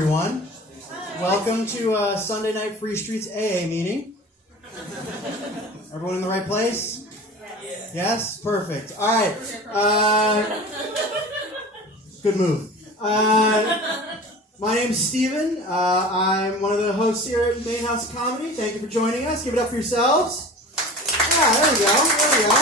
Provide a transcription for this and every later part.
everyone. Welcome to Sunday Night Free Streets AA meeting. Everyone in the right place? Yes? Perfect. All right. Good move. My name's Steven. I'm one of the hosts here at Maine House of Comedy. Thank you for joining us. Give it up for yourselves. Yeah, there we go. There we go.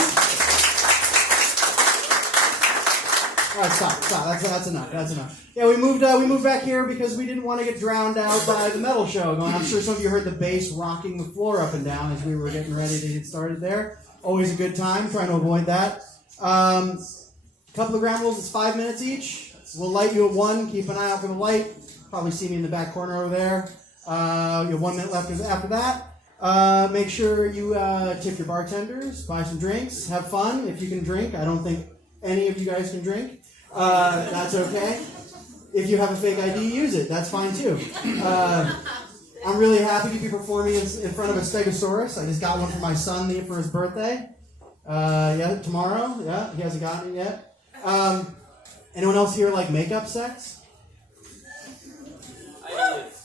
All right, stop. That's enough. Yeah, we moved back here because we didn't want to get drowned out by the metal show going. I'm sure some of you heard the bass rocking the floor up and down as we were getting ready to get started there. Always a good time, trying to avoid that. Couple of ground rules, it's 5 minutes each. We'll light you at 1. Keep an eye out for the light. Probably see me in the back corner over there. You have 1 minute left after that. Make sure you tip your bartenders, buy some drinks, have fun if you can drink. I don't think any of you guys can drink. That's okay. If you have a fake ID, use it. That's fine too. I'm really happy to be performing in front of a Stegosaurus. I just got one for my son for his birthday. Tomorrow. Yeah, he hasn't gotten it yet. Anyone else here like makeup sex?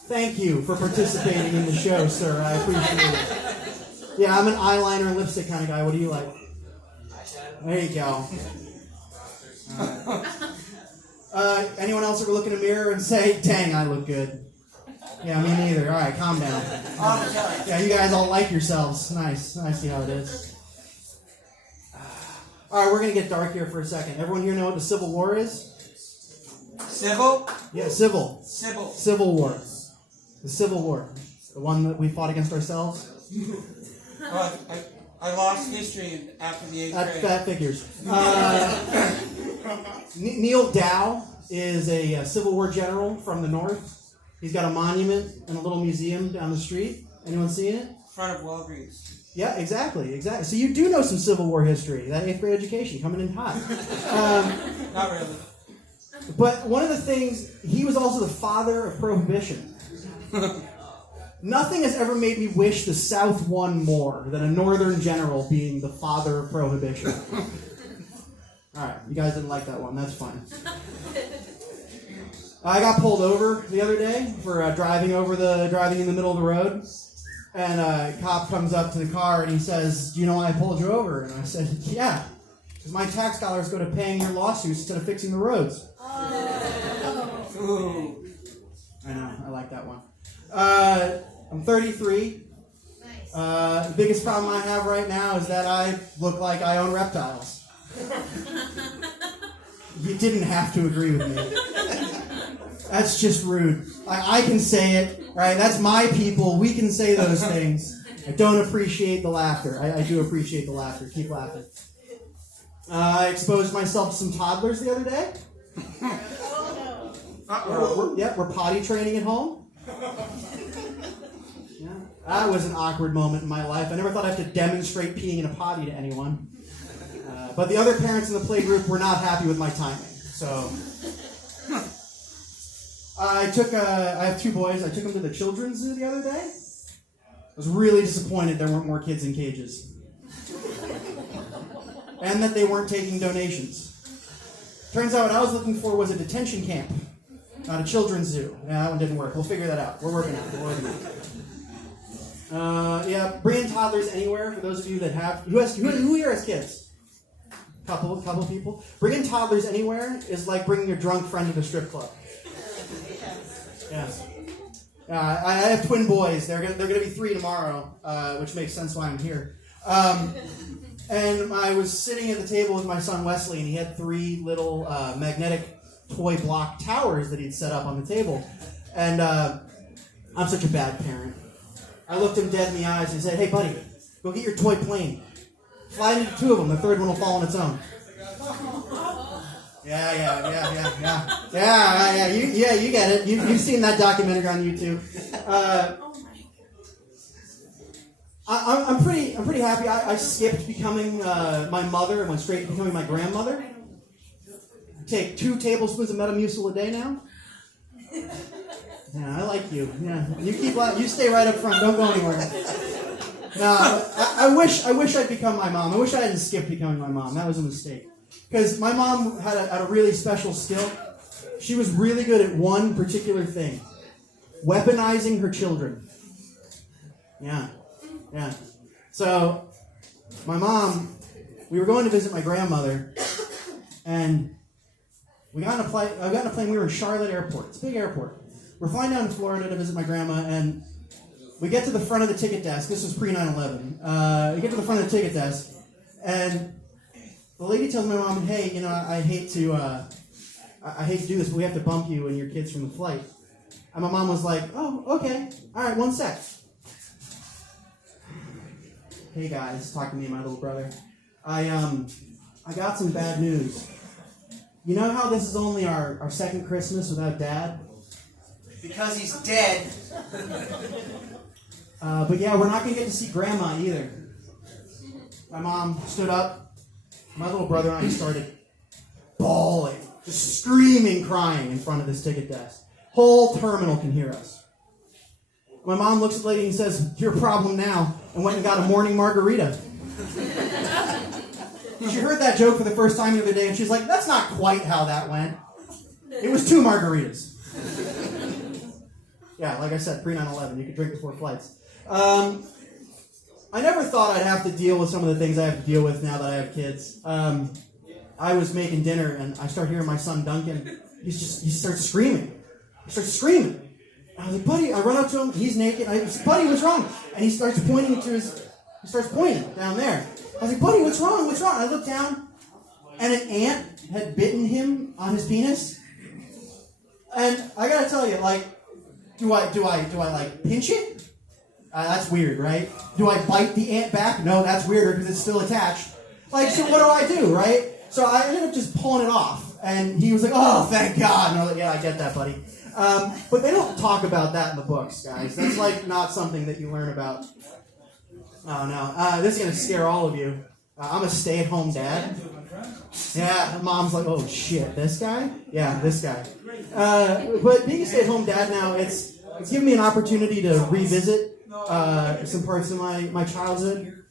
Thank you for participating in the show, sir. I appreciate it. Yeah, I'm an eyeliner and lipstick kind of guy. What do you like? There you go. Anyone else ever look in a mirror and say, dang, I look good? Yeah, me neither. All right, calm down. Yeah, you guys all like yourselves. Nice. I see how it is. All right, we're going to get dark here for a second. Everyone here know what the Civil War is? Civil? Yeah, civil. Civil War. The Civil War. The one that we fought against ourselves. Well, I lost history after the 8th grade. That figures. Neil Dow is a Civil War general from the North. He's got a monument and a little museum down the street. Anyone seen it? In front of Walgreens. Yeah, exactly. So you do know some Civil War history. That 8th grade education coming in hot. Not really. But one of the things, he was also the father of Prohibition. Nothing has ever made me wish the South won more than a Northern general being the father of Prohibition. All right, you guys didn't like that one. That's fine. I got pulled over the other day for driving in the middle of the road. And a cop comes up to the car and he says, do you know why I pulled you over? And I said, yeah, because my tax dollars go to paying your lawsuits instead of fixing the roads. Ooh. I know, I like that one. I'm 33. Nice. The biggest problem I have right now is that I look like I own reptiles. You didn't have to agree with me. That's just rude. I can say it, right? That's my people. We can say those things. I don't appreciate the laughter. I do appreciate the laughter. Keep laughing. I exposed myself to some toddlers the other day. We're potty training at home. Yeah, that was an awkward moment in my life. I never thought I'd have to demonstrate peeing in a potty to anyone. But the other parents in the play group were not happy with my timing. So I have 2 boys. I took them to the children's zoo the other day. I was really disappointed there weren't more kids in cages. And that they weren't taking donations. Turns out what I was looking for was a detention camp, not a children's zoo. Yeah, that one didn't work. We'll figure that out. We're working on it. Bringing toddlers anywhere, for those of you that have... Who here has kids? Couple people. Bringing toddlers anywhere is like bringing your drunk friend to the strip club. Yes. I have twin boys. They're gonna be 3 tomorrow, which makes sense why I'm here. And I was sitting at the table with my son Wesley, and he had 3 little magnetic toy block towers that he'd set up on the table. And I'm such a bad parent. I looked him dead in the eyes and said, "Hey, buddy, go get your toy plane. Fly into 2 of them. The 3rd one will fall on its own." Yeah. You get it. You've seen that documentary on YouTube. I'm pretty happy. I skipped becoming my mother and went straight to becoming my grandmother. I take 2 tablespoons of Metamucil a day now. Yeah, I like you. Yeah, you stay right up front. Don't go anywhere. No, I wish I'd become my mom. I wish I hadn't skipped becoming my mom. That was a mistake. Because my mom had a really special skill. She was really good at one particular thing. weaponizing her children. Yeah. So, my mom, we were going to visit my grandmother, and I got in a plane. We were in Charlotte Airport. It's a big airport. We're flying down to Florida to visit my grandma, and we get to the front of the ticket desk. This was pre-9/11. We get to the front of the ticket desk, and the lady tells my mom, "Hey, I hate to do this, but we have to bump you and your kids from the flight." And my mom was like, "Oh, okay. All right, one sec." "Hey guys," talking to me and my little brother. I got some bad news. You know how this is only our second Christmas without Dad? Because he's dead. But yeah, we're not going to get to see Grandma either. My mom stood up. My little brother and I started bawling, just screaming, crying in front of this ticket desk. Whole terminal can hear us. My mom looks at the lady and says, "Your problem now," and went and got a morning margarita. She heard that joke for the first time the other day, and she's like, "That's not quite how that went." It was 2 margaritas. Yeah, like I said, pre-9/11, you could drink before flights. I never thought I'd have to deal with some of the things I have to deal with now that I have kids. I was making dinner, and I start hearing my son Duncan. He starts screaming. I was like, "Buddy," I run up to him. He's naked. I said, "Buddy, what's wrong?" And he starts pointing down there. I was like, "Buddy, what's wrong? What's wrong?" I looked down, and an ant had bitten him on his penis. And I gotta tell you, like, do I like pinch it? That's weird, right? Do I bite the ant back? No, that's weirder because it's still attached. Like, so what do, right? So I ended up just pulling it off. And he was like, "Oh, thank God." And I was like, "Yeah, I get that, buddy." But they don't talk about that in the books, guys. That's like not something that you learn about. Oh, no. This is going to scare all of you. I'm a stay-at-home dad. Yeah, mom's like, "Oh, shit, this guy?" Yeah, this guy. But being a stay-at-home dad now, it's given me an opportunity to revisit some parts of my childhood,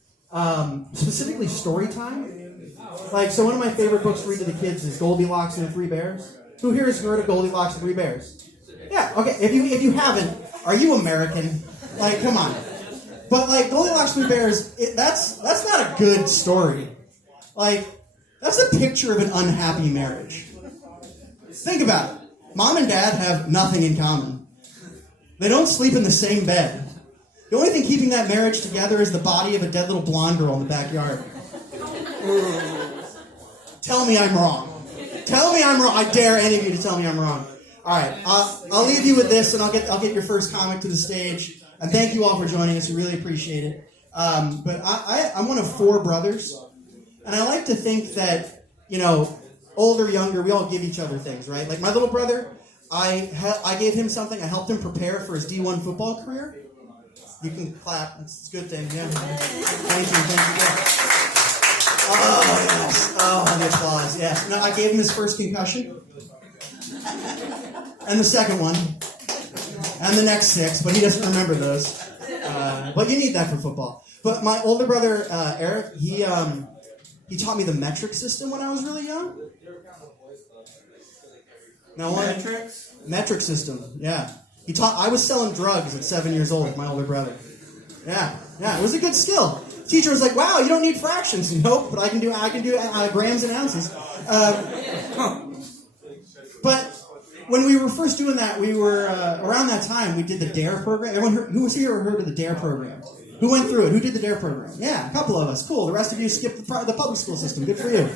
specifically story time. Like, so one of my favorite books to read to the kids is Goldilocks and the Three Bears. Who here has heard of Goldilocks and the Three Bears? Yeah, okay. If you haven't, are you American? Like, come on. But like Goldilocks and the Three Bears, that's not a good story. Like, that's a picture of an unhappy marriage. Think about it. Mom and Dad have nothing in common. They don't sleep in the same bed. The only thing keeping that marriage together is the body of a dead little blonde girl in the backyard. Tell me I'm wrong. Tell me I'm wrong. I dare any of you to tell me I'm wrong. All right, I'll leave you with this, and I'll get your first comic to the stage. And thank you all for joining us. We really appreciate it. But I'm one of 4 brothers, and I like to think that, older, younger, we all give each other things, right? Like my little brother, I gave him something. I helped him prepare for his D1 football career. You can clap. It's a good thing. Yeah. Thank you. Yeah. Oh, yes. Oh, the applause. Yes. No, I gave him his first concussion. And the second one. And the next 6, but he doesn't remember those. But you need that for football. But my older brother, Eric, he taught me the metric system when I was really young. Metric system, yeah. I was selling drugs at 7 years old with my older brother. Yeah, it was a good skill. Teacher was like, "Wow, you don't need fractions." Nope, but I can do grams and ounces. But when we were first doing that, we were around that time. We did the DARE program. Everyone who was here heard of the DARE program? Who went through it? Who did the DARE program? Yeah, a couple of us. Cool. The rest of you skipped the public school system. Good for you.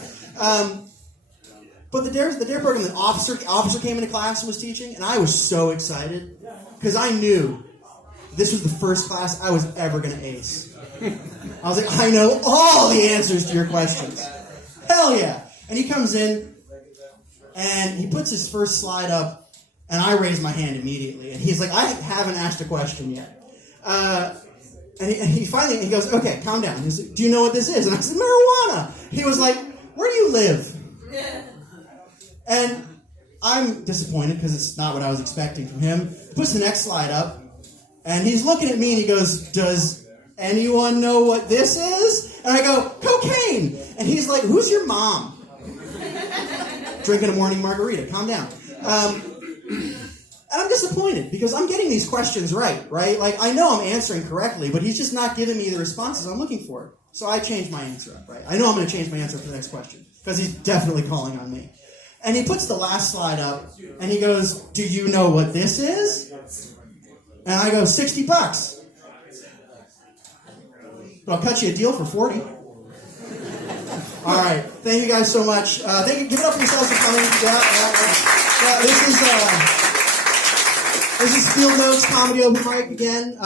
But the DARE program, the officer came into class and was teaching, and I was so excited because I knew this was the first class I was ever going to ace. I was like, I know all the answers to your questions. Hell yeah. And he comes in, and he puts his first slide up, and I raise my hand immediately. And he's like, "I haven't asked a question yet." And he finally goes, "Okay, calm down." He's like, "Do you know what this is?" And I said, "Marijuana." He was like, "Where do you live?" And I'm disappointed because it's not what I was expecting from him. He puts the next slide up, and he's looking at me, and he goes, "Does anyone know what this is?" And I go, "Cocaine." And he's like, "Who's your mom?" Drinking a morning margarita. Calm down. And I'm disappointed because I'm getting these questions right? Like, I know I'm answering correctly, but he's just not giving me the responses I'm looking for. So I changed my answer up, right? I know I'm going to change my answer for the next question because he's definitely calling on me. And he puts the last slide up, and he goes, do you know what this is? And I go, $60. But I'll cut you a deal for 40. All right. Thank you guys so much. Give it up for yourselves for coming. This is Field Notes Comedy Open Mic again.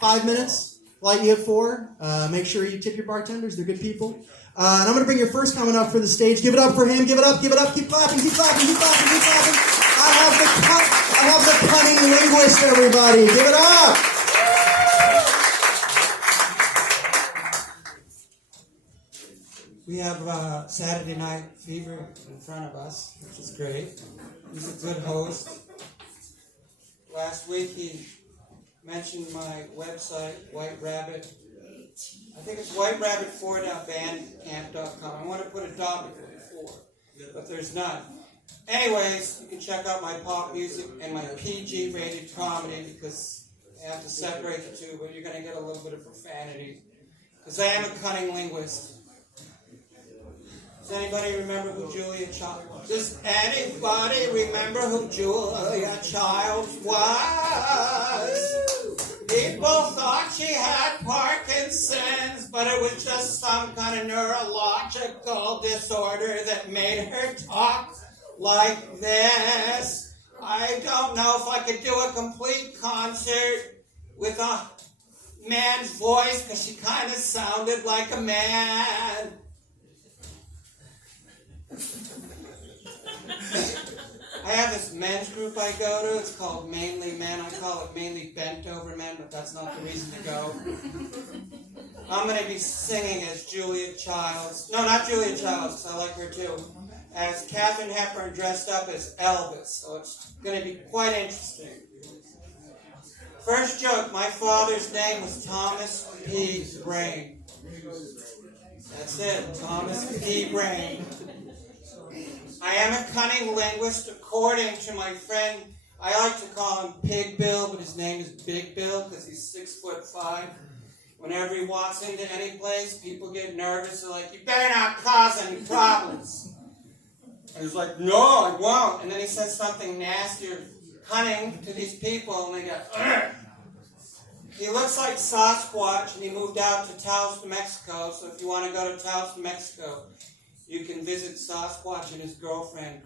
5 minutes. Light you at 4. Make sure you tip your bartenders. They're good people. And I'm going to bring your first comment up for the stage. Give it up for him. Give it up. Keep clapping. Keep clapping. Keep clapping. I have the cunning linguist, everybody. Give it up. We have Saturday Night Fever in front of us, which is great. He's a good host. Last week he mentioned my website, White Rabbit. I think it's whiterabbit4.bandcamp.com. I want to put a dot before 4, but there's none. Anyways, you can check out my pop music and my PG-rated comedy because I have to separate the two, but you're going to get a little bit of profanity because I am a cunning linguist. Does anybody remember who Julia Childs was? Does anybody remember who Julia Childs was? People thought she had Parkinson's, but it was just some kind of neurological disorder that made her talk like this. I don't know if I could do a complete concert with a man's voice because she kind of sounded like a man. I have this men's group I go to. It's called Mainly Men. I call it mainly bent over men, but that's not the reason to go. I'm going to be singing as Julia Childs. No, not Julia Childs, because I like her too. As Katharine Hepburn dressed up as Elvis. So it's going to be quite interesting. First joke. My father's name was Thomas P. Brain. That's it. Thomas P. Brain. I am a cunning linguist, according to my friend. I like to call him Pig Bill, but his name is Big Bill because he's 6'5". Whenever he walks into any place, people get nervous. They're like, "You better not cause any problems." And he's like, "No, I won't." And then he says something nasty or cunning to these people, and they go, "Ugh." He looks like Sasquatch, and he moved out to Taos, New Mexico. So if you want to go to Taos, New Mexico, you can visit Sasquatch and his girlfriend.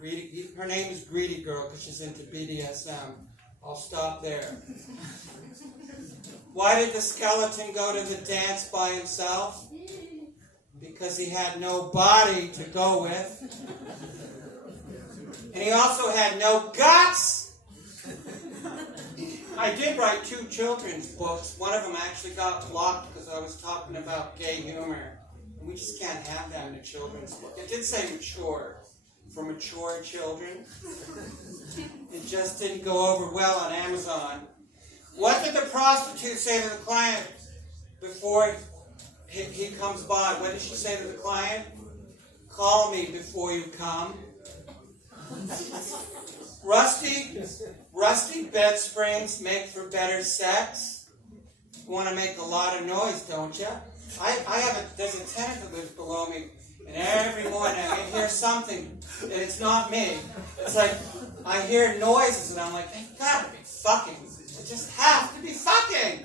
Her name is Greedy Girl because she's into BDSM. I'll stop there. Why did the skeleton go to the dance by himself? Because he had no body to go with. And he also had no guts. I did write 2 children's books. One of them actually got blocked because I was talking about gay humor. We just can't have that in a children's book. It did say mature, for mature children. It just didn't go over well on Amazon. What did the prostitute say to the client before he comes by? What did she say to the client? Call me before you come. Rusty bed springs make for better sex. You want to make a lot of noise, don't you? There's a tenant that lives below me, and every morning I hear something, and it's not me. It's like, I hear noises, and I'm like, they gotta be fucking. They just have to be fucking.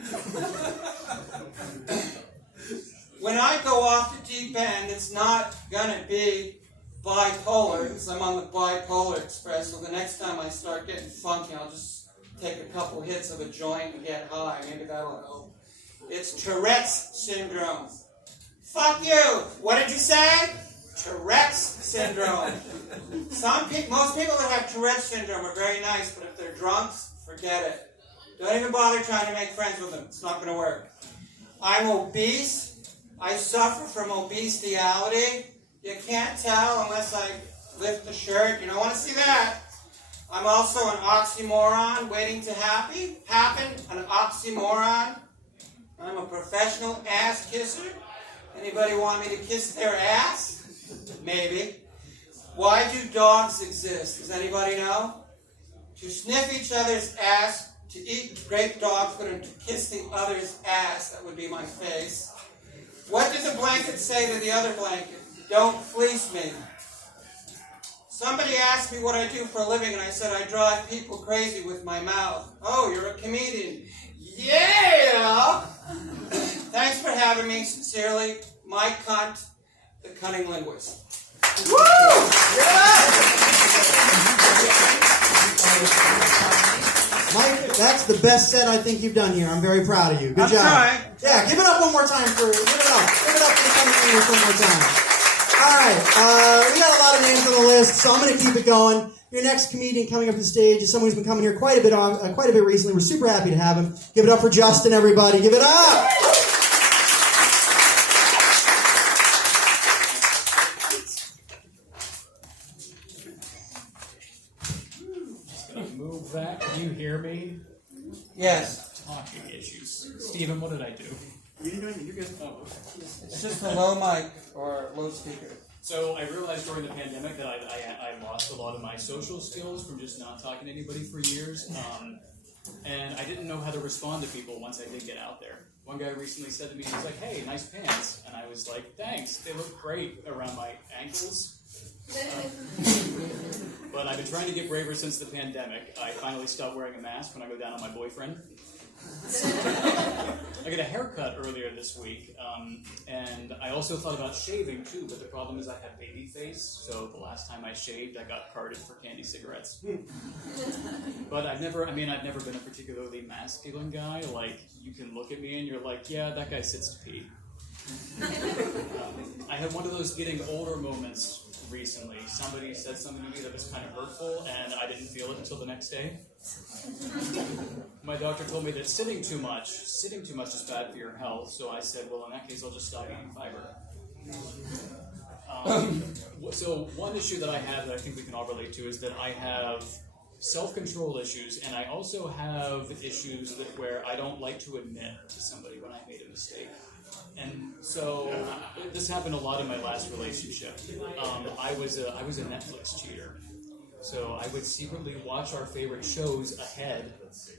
When I go off the deep end, it's not gonna be bipolar, because I'm on the bipolar express, so the next time I start getting funky, I'll just take a couple hits of a joint and get high. Maybe that'll help. It's Tourette's syndrome. Fuck you! What did you say? Tourette's syndrome. Most people that have Tourette's syndrome are very nice, but if they're drunks, forget it. Don't even bother trying to make friends with them. It's not going to work. I'm obese. I suffer from obestiality. You can't tell unless I lift the shirt. You don't want to see that. I'm also an oxymoron waiting to happen. An oxymoron. I'm a professional ass kisser. Anybody want me to kiss their ass? Maybe. Why do dogs exist? Does anybody know? to sniff each other's ass, to eat grape dog food, and to kiss the other's ass. That would be my face. What did the blanket say to the other blanket? Don't fleece me. Somebody asked me what I do for a living, and I said I drive people crazy with my mouth. Oh, you're a comedian. Yeah! Thanks for having me. Sincerely, Mike Cunt, the cunning linguist. Woo! Yeah! Mike, that's the best set I think you've done here. I'm very proud of you. Good job. Trying. Yeah, give it up one more time for give it up. Give it up for the cunning linguist one more time. All right, we got a lot of names on the list, so I'm going to keep it going. Your next comedian coming up to the stage is someone who's been coming here quite a bit recently. We're super happy to have him. Give it up for Justin, everybody. Give it up. Just going to move that. Can you hear me? Yes. Talking issues. Steven, what did I do? You didn't do anything. You're good. Oh. It's just a low mic or low speaker. So I realized during the pandemic that I lost a lot of my social skills from just not talking to anybody for years. And I didn't know how to respond to people once I did get out there. One guy recently said to me, he was like, "Hey, nice pants." And I was like, "Thanks, they look great around my ankles." But I've been trying to get braver since the pandemic. I finally stopped wearing a mask when I go down on my boyfriend. I got a haircut earlier this week, and I also thought about shaving too, but the problem is I have baby face, so the last time I shaved, I got carded for candy cigarettes. But I've never been a particularly masculine guy. Like, you can look at me and you're like, yeah, that guy sits to pee. I had one of those getting older moments recently. Somebody said something to me that was kind of hurtful, and I didn't feel it until the next day. My doctor told me that sitting too much is bad for your health, so I said, well, in that case, I'll just stop eating fiber. So one issue that I have that I think we can all relate to is that I have self-control issues, and I also have issues where I don't like to admit to somebody when I made a mistake. And so this happened a lot in my last relationship. I was a Netflix cheater. So I would secretly watch our favorite shows ahead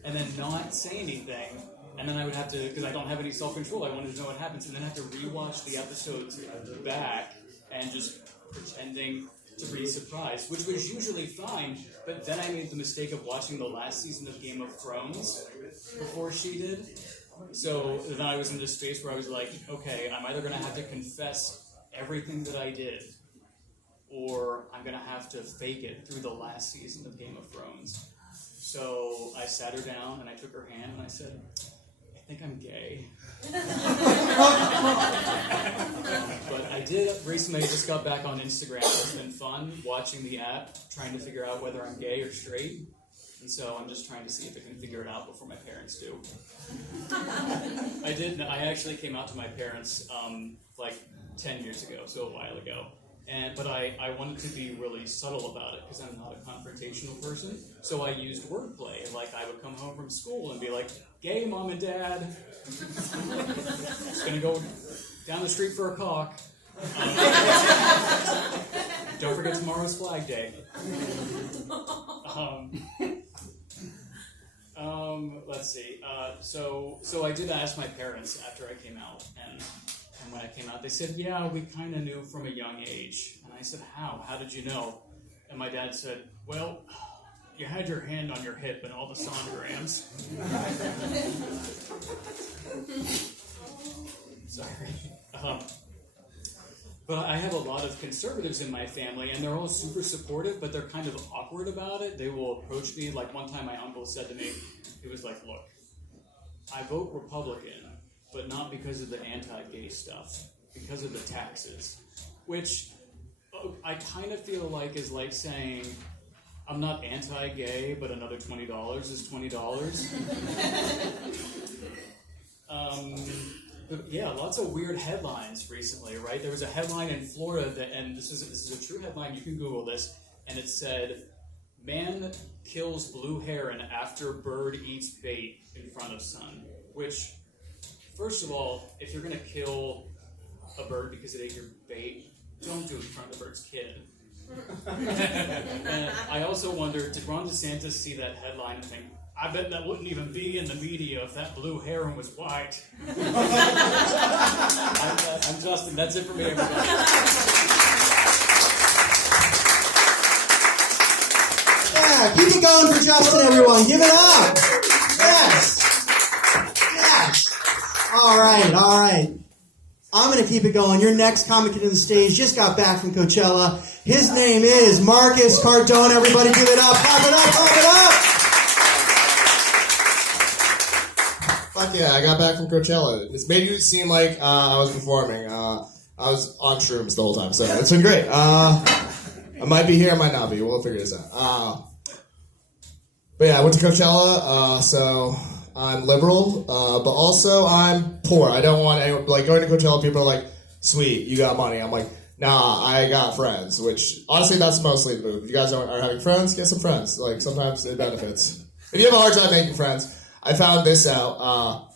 and then not say anything. And then I would have to, because I don't have any self-control, I wanted to know what happens, and then I have to rewatch the episodes back and just pretending to be surprised, which was usually fine. But then I made the mistake of watching the last season of Game of Thrones before she did. So then I was in this space where I was like, okay, I'm either going to have to confess everything that I did, or I'm going to have to fake it through the last season of Game of Thrones. So I sat her down and I took her hand and I said, I think I'm gay. But I did recently, just got back on Instagram. It's been fun watching the app, trying to figure out whether I'm gay or straight. And so I'm just trying to see if I can figure it out before my parents do. I actually came out to my parents like 10 years ago, so a while ago. But I wanted to be really subtle about it because I'm not a confrontational person. So I used wordplay. Like, I would come home from school and be like, "Gay, Mom and Dad. Just gonna go down the street for a cock. Don't forget tomorrow's Flag Day." Let's see. So I did ask my parents after I came out, and when I came out, they said, "Yeah, we kind of knew from a young age." And I said, "How? How did you know?" And my dad said, "Well, you had your hand on your hip in all the sonograms." Sorry. But I have a lot of conservatives in my family, and they're all super supportive, but they're kind of awkward about it. They will approach me. Like, one time my uncle said to me, he was like, "Look, I vote Republican, but not because of the anti-gay stuff, because of the taxes." Which I kind of feel like is like saying, I'm not anti-gay, but another $20 is $20. But yeah, lots of weird headlines recently, right? There was a headline in Florida, and this is a true headline, you can Google this, and it said, "Man kills blue heron after bird eats bait in front of son." Which, first of all, if you're going to kill a bird because it ate your bait, don't do it in front of the bird's kid. And I also wonder, did Ron DeSantis see that headline and think, I bet that wouldn't even be in the media if that blue heron was white? I'm Justin. That's it for me, everybody. Yeah, keep it going for Justin, everyone. Give it up. Yes. Yes. All right. I'm going to keep it going. Your next comic to the stage just got back from Coachella. His name is Marcus Cardone. Everybody give it up. Clap it up. Clap it up. Fuck yeah, I got back from Coachella. It's made it seem like I was performing. I was on shrooms the whole time, so it's been great. I might be here, I might not be. We'll figure this out. But yeah, I went to Coachella, so I'm liberal, but also I'm poor. I don't want anyone, like, going to Coachella, people are like, sweet, you got money. I'm like, nah, I got friends, which, honestly, that's mostly the move. If you guys are having friends, get some friends. Like, sometimes it benefits. If you have a hard time making friends, I found this out.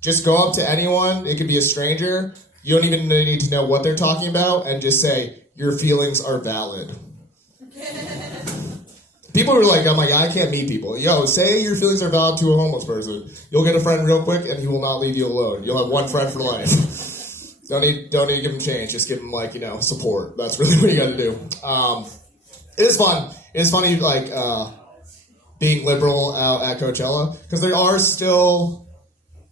Just go up to anyone. It could be a stranger. You don't even need to know what they're talking about, and just say, your feelings are valid. People are like, I'm like, I can't meet people. Yo, say your feelings are valid to a homeless person. You'll get a friend real quick, and he will not leave you alone. You'll have one friend for life. Don't need to give him change. Just give him, like, support. That's really what you got to do. It is fun. It is funny, like, being liberal out at Coachella, because there are still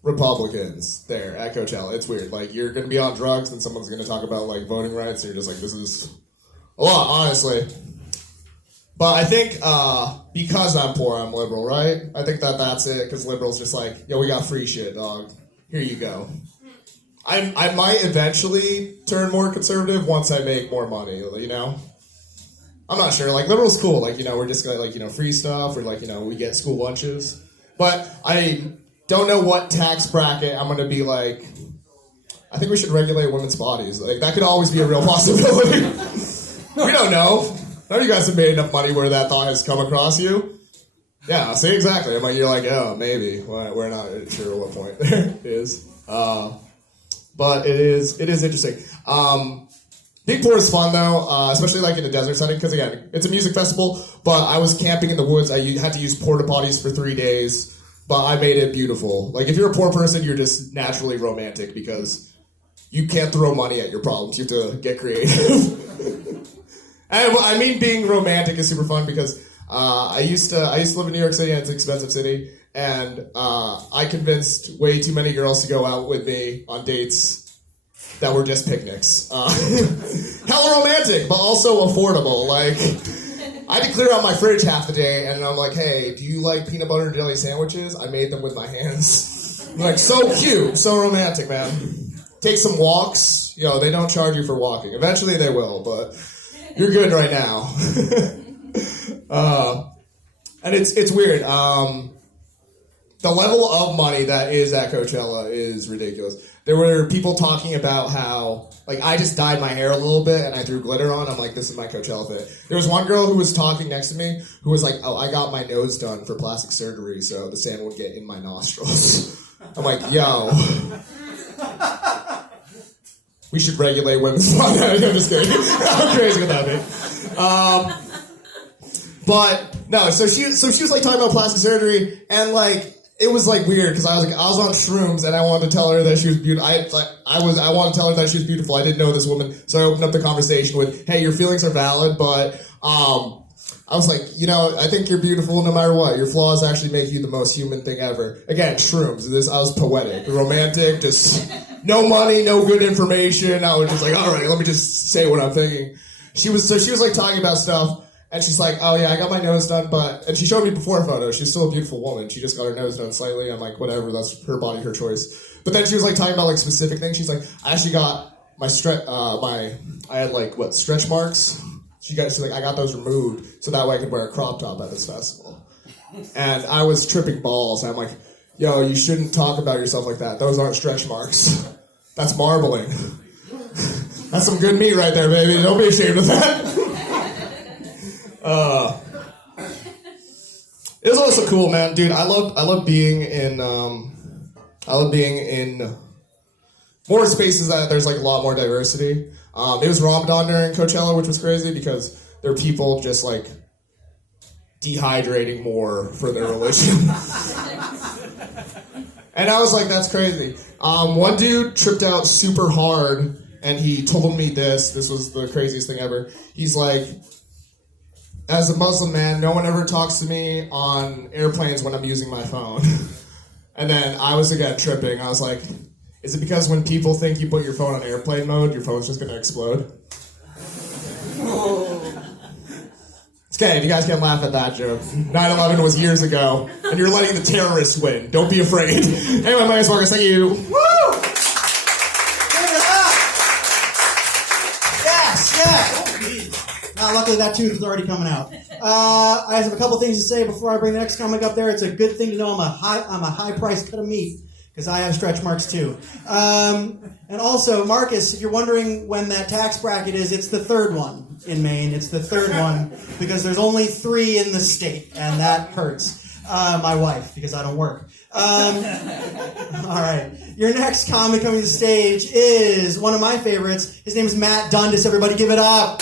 Republicans there at Coachella. It's weird. Like, you're going to be on drugs, and someone's going to talk about, like, voting rights, and you're just like, this is a lot, honestly. But I think because I'm poor, I'm liberal, right? I think that's it, because liberals just like, yo, we got free shit, dog. Here you go. I might eventually turn more conservative once I make more money, I'm not sure. Like, liberal's cool. Like, we're just gonna, like, free stuff, or, like, we get school lunches. But I don't know what tax bracket I'm gonna be like. I think we should regulate women's bodies. Like, that could always be a real possibility. We don't know. None of you guys have made enough money where that thought has come across you. Yeah, see, exactly. I'm like, you're like, oh, maybe. Well, we're not sure what point there is. But it is interesting. Being poor is fun, though, especially, like, in a desert setting, because, again, it's a music festival, but I was camping in the woods. I had to use porta potties for 3 days, but I made it beautiful. Like, if you're a poor person, you're just naturally romantic, because you can't throw money at your problems. You have to get creative. And I mean, being romantic is super fun, because I used to live in New York City, and it's an expensive city, and I convinced way too many girls to go out with me on dates that were just picnics. Hella romantic, but also affordable. Like, I had to clear out my fridge half the day, and I'm like, hey, do you like peanut butter and jelly sandwiches? I made them with my hands. I'm like, so cute, so romantic, man. Take some walks. They don't charge you for walking. Eventually they will, but you're good right now. And it's weird. The level of money that is at Coachella is ridiculous. There were people talking about how, like, I just dyed my hair a little bit and I threw glitter on. I'm like, this is my Coachella fit. There was one girl who was talking next to me who was like, oh, I got my nose done for plastic surgery so the sand would get in my nostrils. I'm like, yo. We should regulate women's body. I'm just kidding. How crazy would that be? But no, so she was like talking about plastic surgery, and like it was like weird, because I was on shrooms and I wanted to tell her that she was beautiful. I wanted to tell her that she was beautiful. I didn't know this woman, so I opened up the conversation with, "Hey, your feelings are valid, but I was like, I think you're beautiful no matter what. Your flaws actually make you the most human thing ever." Again, shrooms. I was poetic, romantic, just no money, no good information. I was just like, all right, let me just say what I'm thinking. She was like talking about stuff, and she's like, oh yeah, I got my nose done, and she showed me before photos. She's still a beautiful woman. She just got her nose done slightly. I'm like, whatever, that's her body, her choice. But then she was like talking about like specific things. She's like, I actually got my I had like stretch marks. She's like, I got those removed so that way I could wear a crop top at this festival. And I was tripping balls. And I'm like, yo, you shouldn't talk about yourself like that. Those aren't stretch marks. That's marbling. That's some good meat right there, baby. Don't be ashamed of that. It was also cool, man. Dude, I love being in more spaces that there's like a lot more diversity. It was Ramadan during Coachella, which was crazy because they're people just like dehydrating more for their religion. And I was like, that's crazy. One dude tripped out super hard, and he told me this. This was the craziest thing ever. He's like, as a Muslim man, no one ever talks to me on airplanes when I'm using my phone. And then I was again tripping. I was like, is it because when people think you put your phone on airplane mode, your phone's just going to explode? It's okay, if you guys can't laugh at that joke. 9/11 was years ago, and you're letting the terrorists win. Don't be afraid. Anyway, my name is Marcus. Thank you. Woo! Give it up! Yes, yes! Luckily, that tooth is already coming out. I have a couple things to say before I bring the next comic up there. It's a good thing to know I'm a high-priced cut of meat, because I have stretch marks too. And also, Marcus, if you're wondering when that tax bracket is, it's the third one in Maine. It's the third one because there's only 3 in the state, and that hurts. My wife, because I don't work. All right. Your next comic coming to the stage is one of my favorites. His name is Matt Dundas. Everybody give it up.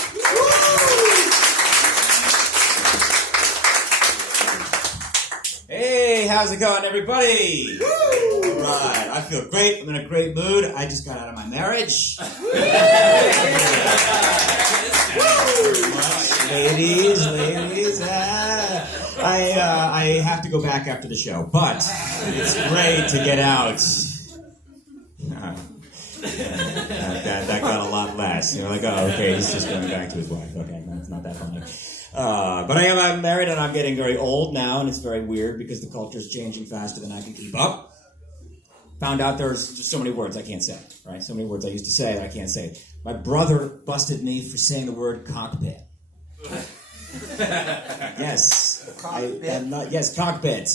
Hey, how's it going, everybody? All right, I feel great. I'm in a great mood. I just got out of my marriage. ladies. I have to go back after the show, but it's great to get out. That got a lot less. You're like, oh, okay, he's just going back to his wife. Okay, no, it's not that funny. But I'm married and I'm getting very old now, and it's very weird because the culture is changing faster than I can keep up. Found out there's just so many words I can't say, right? So many words I used to say that I can't say. My brother busted me for saying the word cockpit. Yes. Yes, cockpit.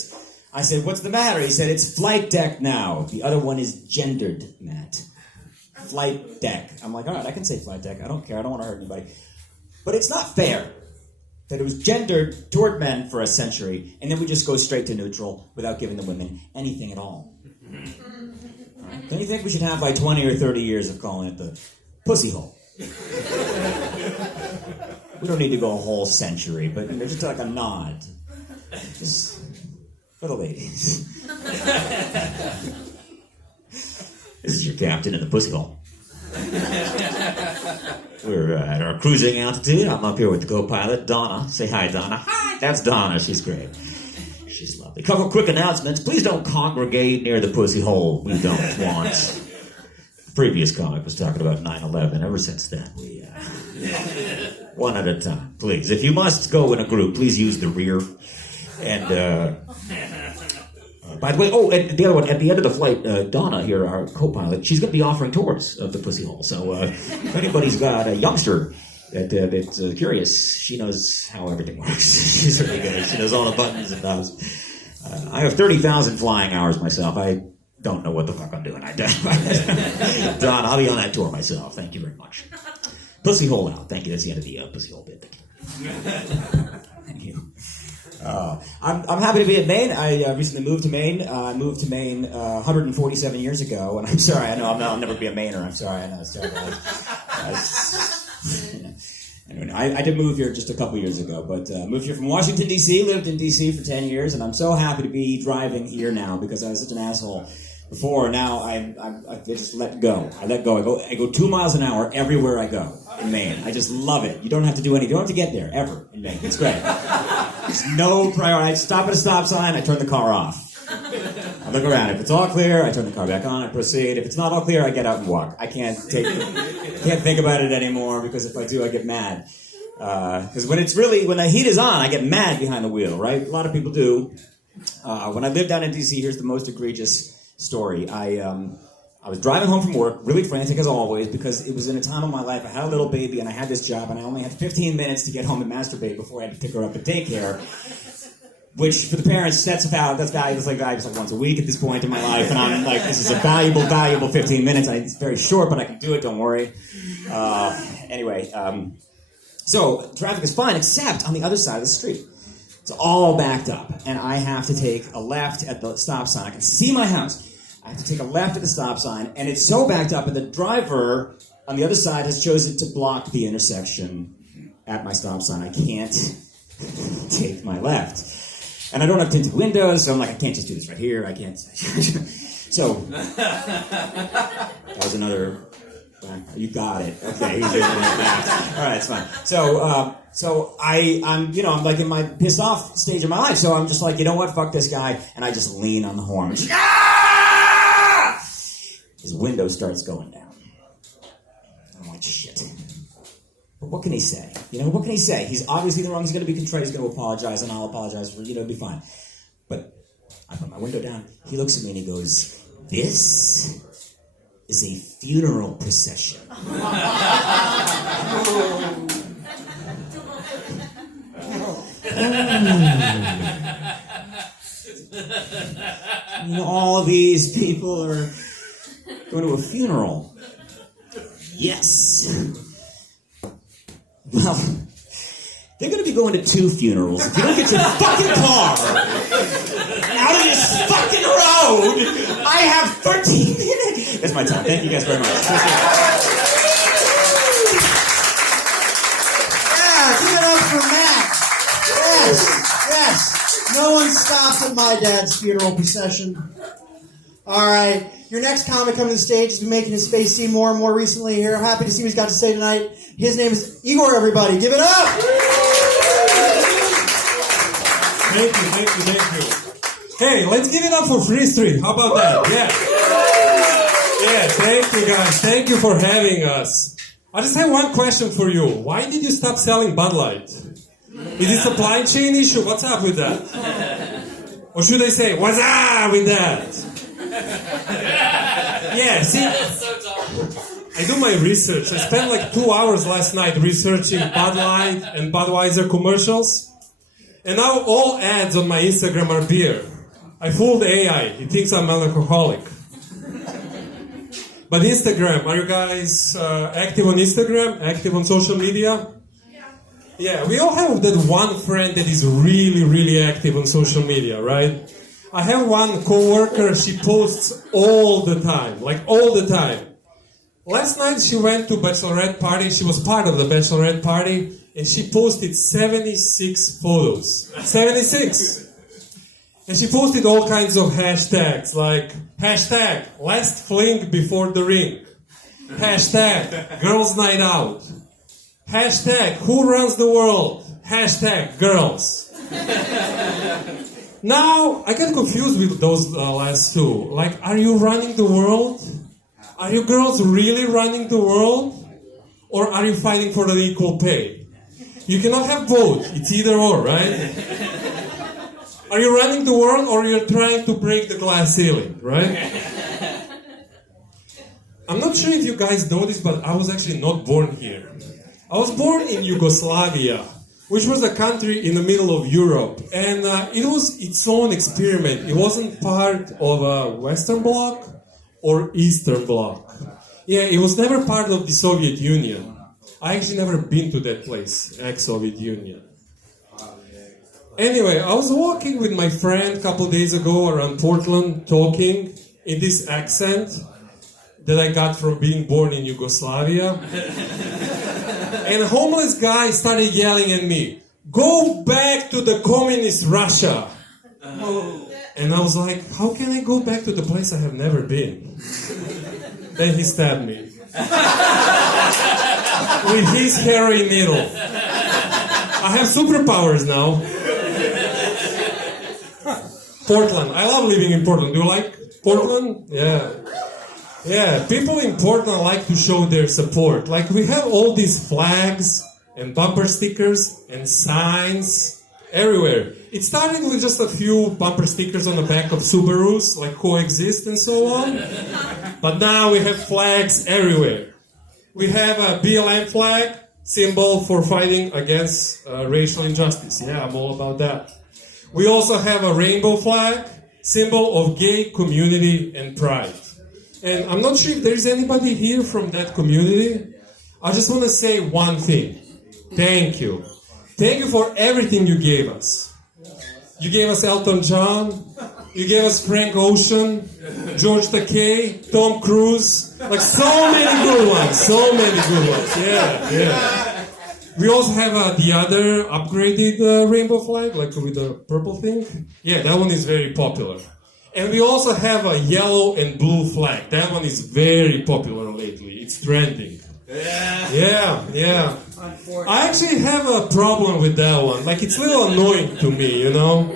I said, what's the matter? He said, it's flight deck now. The other one is gendered, Matt. Flight deck. I'm like, all right, I can say flight deck. I don't care. I don't want to hurt anybody. But it's not fair that it was gendered toward men for a century, and then we just go straight to neutral without giving the women anything at all. Right. Don't you think we should have like 20 or 30 years of calling it the pussy hole? We don't need to go a whole century, but just like a nod. Just for the ladies. This is your captain in the pussy hole. We're at our cruising altitude. I'm up here with the co-pilot, Donna. Say hi, Donna. Hi! That's Donna. She's great. She's lovely. Couple quick announcements. Please don't congregate near the pussy hole. We don't want. The previous comic was talking about 9/11. Ever since then, we one at a time, please. If you must go in a group, please use the rear. And by the way, and the other one, at the end of the flight, Donna here, our co-pilot, she's going to be offering tours of the pussy hole. So if anybody's got a youngster that's curious, she knows how everything works. She's really good. She knows all the buttons and knobs. I have 30,000 flying hours myself. I don't know what the fuck I'm doing. Don, I'll be on that tour myself. Thank you very much. Pussy hole out. Thank you. That's the end of the pussy hole bit. Thank you. I'm happy to be in Maine. I recently moved to Maine. I moved to Maine 147 years ago, and I'm sorry. I know I'll never be a Mainer. I'm sorry. I know it's terrible. Anyway, I did move here just a couple years ago, but moved here from Washington, D.C., lived in D.C. for 10 years, and I'm so happy to be driving here now because I was such an asshole before. Now I just let go. I let go. I go 2 miles an hour everywhere I go in Maine. I just love it. You don't have to do anything. You don't have to get there, ever, in Maine. It's great. There's no priority. I stop at a stop sign, I turn the car off. I look around. If it's all clear, I turn the car back on, I proceed. If it's not all clear, I get out and walk. I can't think about it anymore because if I do, I get mad. Because when the heat is on, I get mad behind the wheel, right? A lot of people do. When I lived down in D.C., here's the most egregious story. I was driving home from work, really frantic as always, because it was in a time of my life. I had a little baby and I had this job and I only had 15 minutes to get home and masturbate before I had to pick her up at daycare. Which, for the parents, that's valuable. It's like once a week at this point in my life. And I'm like, this is a valuable 15 minutes. It's very short, but I can do it, don't worry. Anyway, so traffic is fine, except on the other side of the street. It's all backed up. And I have to take a left at the stop sign. I can see my house. I have to take a left at the stop sign. And it's so backed up, and the driver on the other side has chosen to block the intersection at my stop sign. I can't take my left. And I don't have tinted windows, so I'm like, I can't just do this right here. I can't. So, that was another. You got it. Okay. All right, it's fine. So I'm like in my pissed off stage of my life. So I'm just like, you know what? Fuck this guy. And I just lean on the horn. His window starts going down. I'm like, shit. But what can he say? What can he say? He's obviously the wrong. He's going to be contrite. He's going to apologize, and I'll apologize for, it'll be fine. But I put my window down. He looks at me and he goes, "This is a funeral procession." All of these people are going to a funeral. Yes. Well, they're going to be going to 2 funerals. If you don't get your fucking car out of this fucking road, I have 13 minutes. That's my time. Thank you guys very much. Yeah, give it up for Matt. Yes. No one stops at my dad's funeral procession. All right. Your next comic coming to the stage has been making his face see more and more recently here. I'm happy to see what he's got to say tonight. His name is Igor, everybody. Give it up! Thank you. Hey, let's give it up for Free Street. How about that? Yeah, thank you guys. Thank you for having us. I just have one question for you. Why did you stop selling Bud Light? Is it a supply chain issue? What's up with that? Or should I say, what's up with that? Yeah, see, I do my research. I spent like 2 hours last night researching Bud Light and Budweiser commercials. And now all ads on my Instagram are beer. I fooled AI. He thinks I'm an alcoholic. But Instagram, are you guys active on Instagram? Active on social media? Yeah, we all have that one friend that is really, really active on social media, right? I have one coworker, she posts all the time, like all the time. Last night she went to bachelorette party, she was part of the bachelorette party, and she posted 76 photos. 76! And she posted all kinds of hashtags, like hashtag last fling before the ring, hashtag girls night out, hashtag who runs the world, hashtag girls. Now, I get confused with those last two. Like, are you running the world? Are you girls really running the world? Or are you fighting for an equal pay? You cannot have both. It's either or, right? Are you running the world or you're trying to break the glass ceiling, right? I'm not sure if you guys know this, but I was actually not born here. I was born in Yugoslavia, which was a country in the middle of Europe. And it was its own experiment. It wasn't part of a Western Bloc or Eastern Bloc. Yeah, it was never part of the Soviet Union. I actually never been to that place, ex-Soviet Union. Anyway, I was walking with my friend a couple days ago around Portland, talking in this accent that I got from being born in Yugoslavia. And a homeless guy started yelling at me, "Go back to the communist Russia." And I was like, how can I go back to the place I have never been? Then he stabbed me. With his heroin needle. I have superpowers now. Portland. I love living in Portland. Do you like Portland? Yeah. Yeah, people in Portland like to show their support. Like, we have all these flags and bumper stickers and signs everywhere. It started with just a few bumper stickers on the back of Subarus, like Coexist and so on. But now we have flags everywhere. We have a BLM flag, symbol for fighting against racial injustice. Yeah, I'm all about that. We also have a rainbow flag, symbol of gay community and pride. And I'm not sure if there's anybody here from that community. I just want to say one thing. Thank you. Thank you for everything you gave us. You gave us Elton John. You gave us Frank Ocean, George Takei, Tom Cruise. Like, so many good ones. So many good ones. Yeah, yeah. We also have the other upgraded rainbow flag, like with the purple thing. Yeah, that one is very popular. And we also have a yellow and blue flag. That one is very popular lately. It's trending. Yeah. I actually have a problem with that one. Like, it's a little annoying to me, you know?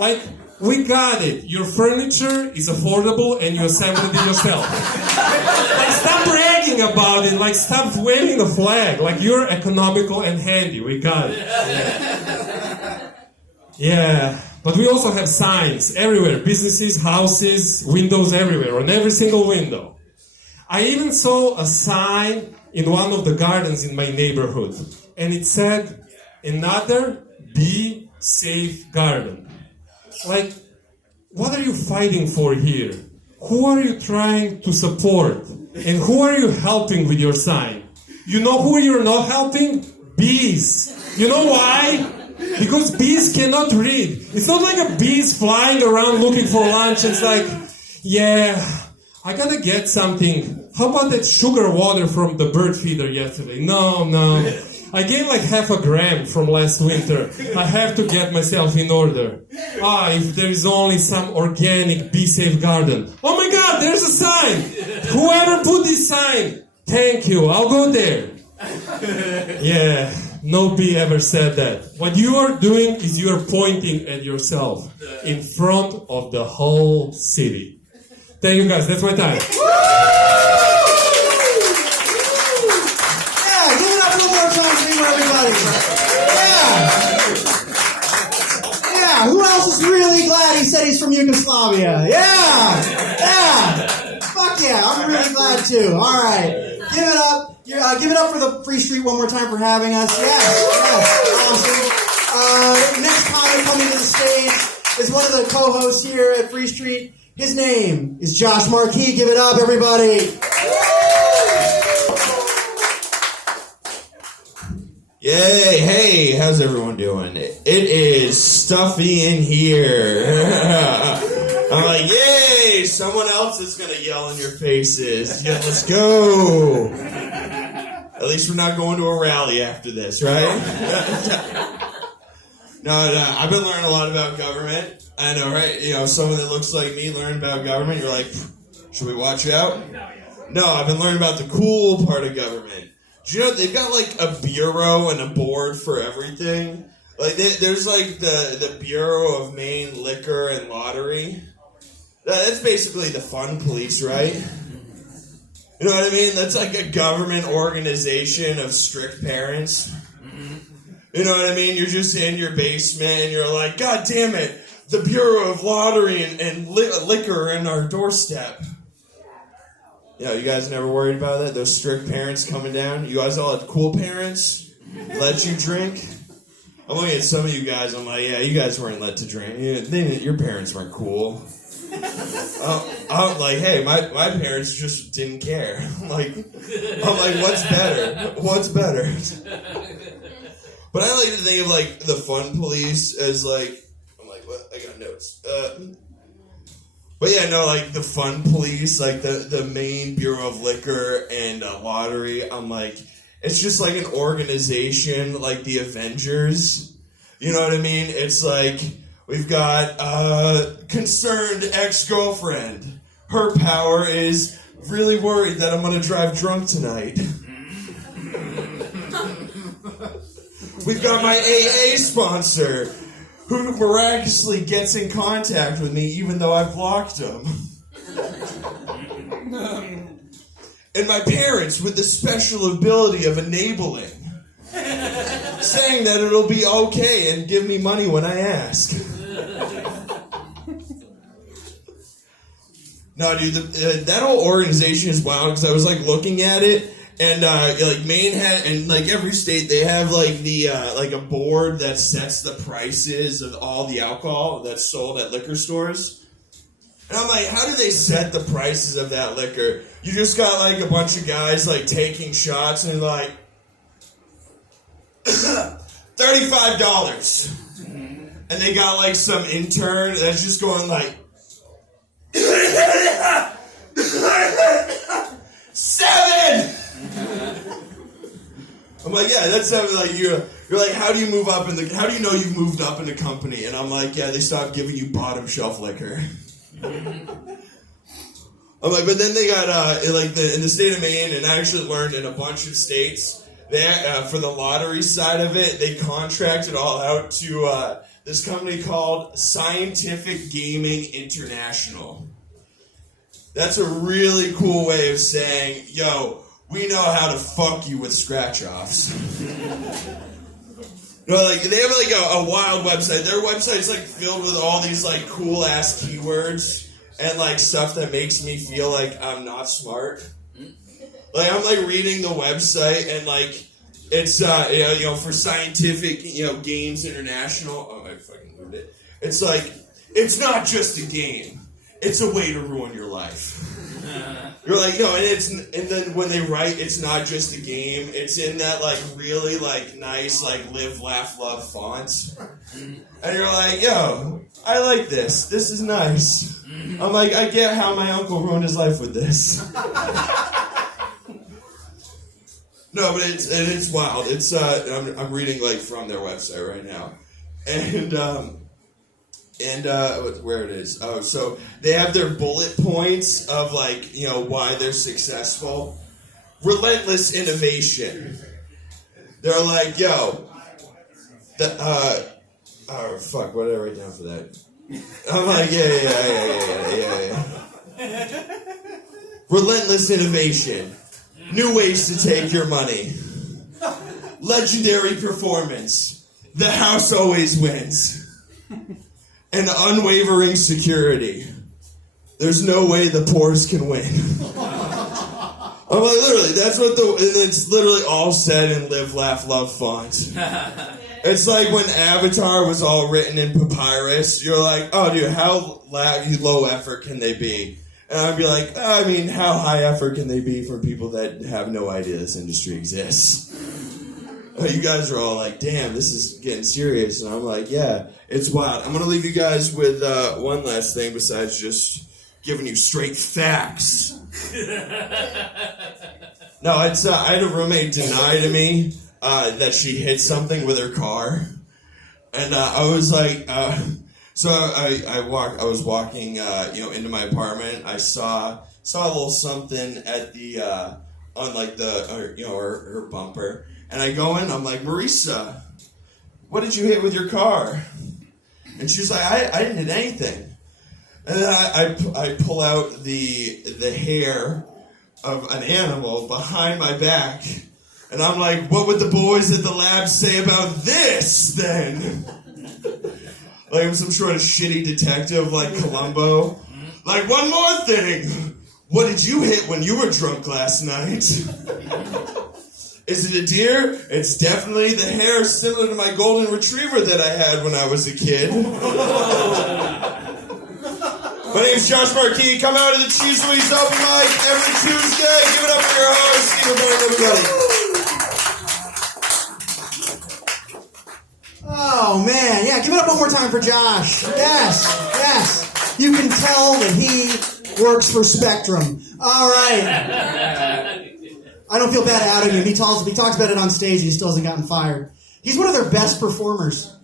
Like, we got it. Your furniture is affordable and you assembled it yourself. Like, stop bragging about it. Like, stop waving the flag. Like, you're economical and handy. We got it. Yeah. But we also have signs everywhere. Businesses, houses, windows everywhere. On every single window. I even saw a sign in one of the gardens in my neighborhood. And it said, "Another Be Safe Garden." Like, what are you fighting for here? Who are you trying to support? And who are you helping with your sign? You know who you're not helping? Bees. You know why? Because bees cannot read. It's not like a bee's flying around looking for lunch. It's like, yeah, I gotta get something. How about that sugar water from the bird feeder yesterday? No. I gained like half a gram from last winter. I have to get myself in order. If there is only some organic Be Safe Garden. Oh my God, there's a sign. Whoever put this sign, thank you. I'll go there. Yeah, no bee ever said that. What you are doing is you are pointing at yourself in front of the whole city. Thank you guys, that's my time. Everybody. Yeah, who else is really glad he said he's from Yugoslavia? Yeah. Fuck yeah, I'm really glad too. All right, give it up. Give it up for the Free Street one more time for having us. Yes, awesome. Next comic coming to the stage is one of the co-hosts here at Free Street. His name is Josh Marquis. Give it up, everybody. Yay, hey, how's everyone doing? It is stuffy in here. I'm like, yay, someone else is going to yell in your faces. Yeah, let's go. At least we're not going to a rally after this, right? No, I've been learning a lot about government. I know, right? You know, someone that looks like me learning about government, you're like, should we watch out? No, I've been learning about the cool part of government. Do you know they've got like a bureau and a board for everything? Like there's like the Bureau of Maine Liquor and Lottery. That's basically the fun police, right? You know what I mean? That's like a government organization of strict parents. You know what I mean? You're just in your basement and you're like, God damn it, the Bureau of Lottery and liquor in our doorstep. Yeah, you guys never worried about that? Those strict parents coming down? You guys all had cool parents? Let you drink? I'm looking at some of you guys, I'm like, yeah, you guys weren't let to drink. Your parents weren't cool. I'm like, hey, my parents just didn't care. I'm like, what's better? What's better? But I like to think of, like, the fun police as, like, I'm like, what? I got notes. But yeah, no, like the fun police, like the Maine Bureau of Liquor and Lottery, I'm like, it's just like an organization like the Avengers. You know what I mean? It's like, we've got concerned ex-girlfriend. Her power is really worried that I'm going to drive drunk tonight. We've got my AA sponsor, who miraculously gets in contact with me even though I've blocked him. And my parents with the special ability of enabling, saying that it'll be okay and give me money when I ask. No, dude, that whole organization is wild because I was like looking at it. And like Maine had, and like every state, they have like the like a board that sets the prices of all the alcohol that's sold at liquor stores. And I'm like, how do they set the prices of that liquor? You just got like a bunch of guys like taking shots and like $35, and they got like some intern that's just going like. 7! I'm like, yeah, that's something like you're like, how do you move up how do you know you've moved up in the company? And I'm like, yeah, they stopped giving you bottom shelf liquor. I'm like, but then they got in the state of Maine, and I actually learned in a bunch of states, they for the lottery side of it, they contracted all out to this company called Scientific Gaming International. That's a really cool way of saying, yo, we know how to fuck you with scratch-offs. Like they have like a wild website. Their website's like filled with all these like cool ass keywords and like stuff that makes me feel like I'm not smart. Like I'm like reading the website and like it's for Scientific Games International. Oh, I fucking moved it. It's like it's not just a game. It's a way to ruin your life. You're like, and then when they write, it's not just a game. It's in that like really like nice like live, laugh, love font. And you're like, yo, I like this. This is nice. I'm like, I get how my uncle ruined his life with this. No, but it's wild. It's I'm reading like from their website right now, and where it is. Oh, so they have their bullet points of like why they're successful. Relentless innovation. They're like, yo, oh fuck, what did I write down for that? I'm like, yeah. Relentless innovation. New ways to take your money. Legendary performance. The house always wins. And unwavering security. There's no way the poors can win. I'm like, literally, that's what and it's literally all said in live, laugh, love font. It's like when Avatar was all written in papyrus, you're like, oh dude, how low effort can they be? And I'd be like, I mean, how high effort can they be for people that have no idea this industry exists? You guys are all like, damn, this is getting serious. And I'm like, yeah, it's wild. I'm going to leave you guys with one last thing besides just giving you straight facts. No, it's I had a roommate deny to me that she hit something with her car. And I was like, so I was walking, into my apartment. I saw a little something at the, on like her bumper. And I go in, I'm like, Marisa, what did you hit with your car? And she's like, I didn't hit anything. And then I pull out the hair of an animal behind my back. And I'm like, what would the boys at the lab say about this then? Like I'm some sort of shitty detective like Columbo. Like, one more thing. What did you hit when you were drunk last night? Is it a deer? It's definitely the hair similar to my golden retriever that I had when I was a kid. My name's Josh Marquis. Come out to the Cheese Louise open mic every Tuesday. Give it up for your host, Steve everybody. Oh man, yeah, give it up one more time for Josh. Yes. You can tell that he works for Spectrum. All right. I don't feel bad outing him. He talks about it on stage and he still hasn't gotten fired. He's one of their best performers.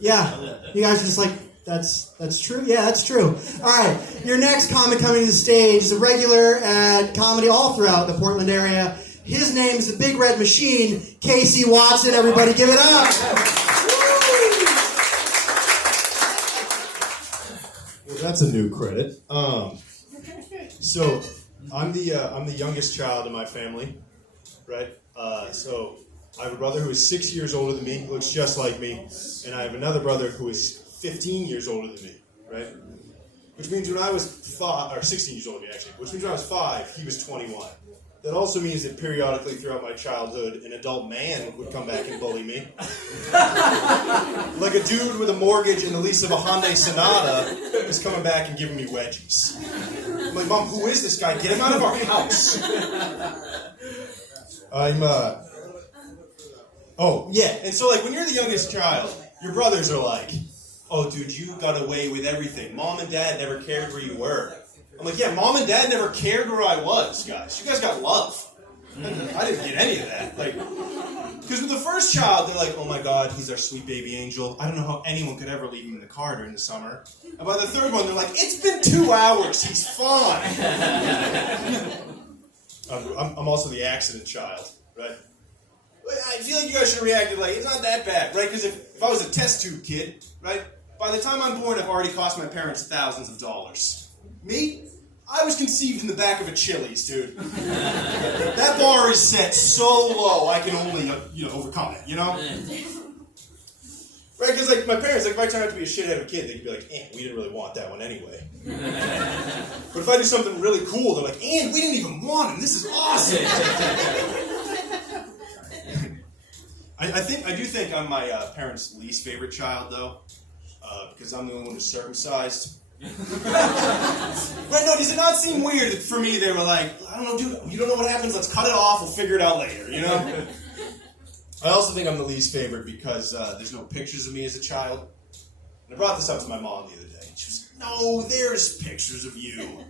Yeah. You guys are just like, that's true? Yeah, that's true. All right. Your next comic coming to the stage is a regular at comedy all throughout the Portland area. His name is the Big Red Machine, Casey Watson. Everybody give it up. That's a new credit. So I'm the youngest child in my family, right? So I have a brother who is 6 years older than me, looks just like me, and I have another brother who is 15 years older than me, right? Which means when I was 16 years older than me actually, which means when I was 5, he was 21. That also means that periodically throughout my childhood, an adult man would come back and bully me. Like a dude with a mortgage and the lease of a Hyundai Sonata is coming back and giving me wedgies. I'm like, Mom, who is this guy? Get him out of our house. And so like when you're the youngest child, your brothers are like, oh dude, you got away with everything. Mom and Dad never cared where you were. I'm like, yeah, Mom and Dad never cared where I was, guys. You guys got love. I didn't get any of that. Like, because with the first child, they're like, oh my God, he's our sweet baby angel. I don't know how anyone could ever leave him in the car during the summer. And by the third one, they're like, it's been 2 hours. He's fine. I'm also the accident child, right? I feel like you guys should have reacted like, it's not that bad, right? Because if I was a test tube kid, right? By the time I'm born, I've already cost my parents thousands of dollars. Me? I was conceived in the back of a Chili's, dude. That bar is set so low, I can only, overcome it, you know? Right, because, like, my parents, like, if I turn out to be a shithead of a kid, they could be like, we didn't really want that one anyway. But if I do something really cool, they're like, we didn't even want him. This is awesome. I do think I'm my parents' least favorite child, though, because I'm the only one who's circumcised. Right, no, does it not seem weird that for me they were like, I don't know, dude, you don't know what happens, let's cut it off, we'll figure it out later, you know? I also think I'm the least favorite because there's no pictures of me as a child. And I brought this up to my mom the other day. She was like, no, there's pictures of you.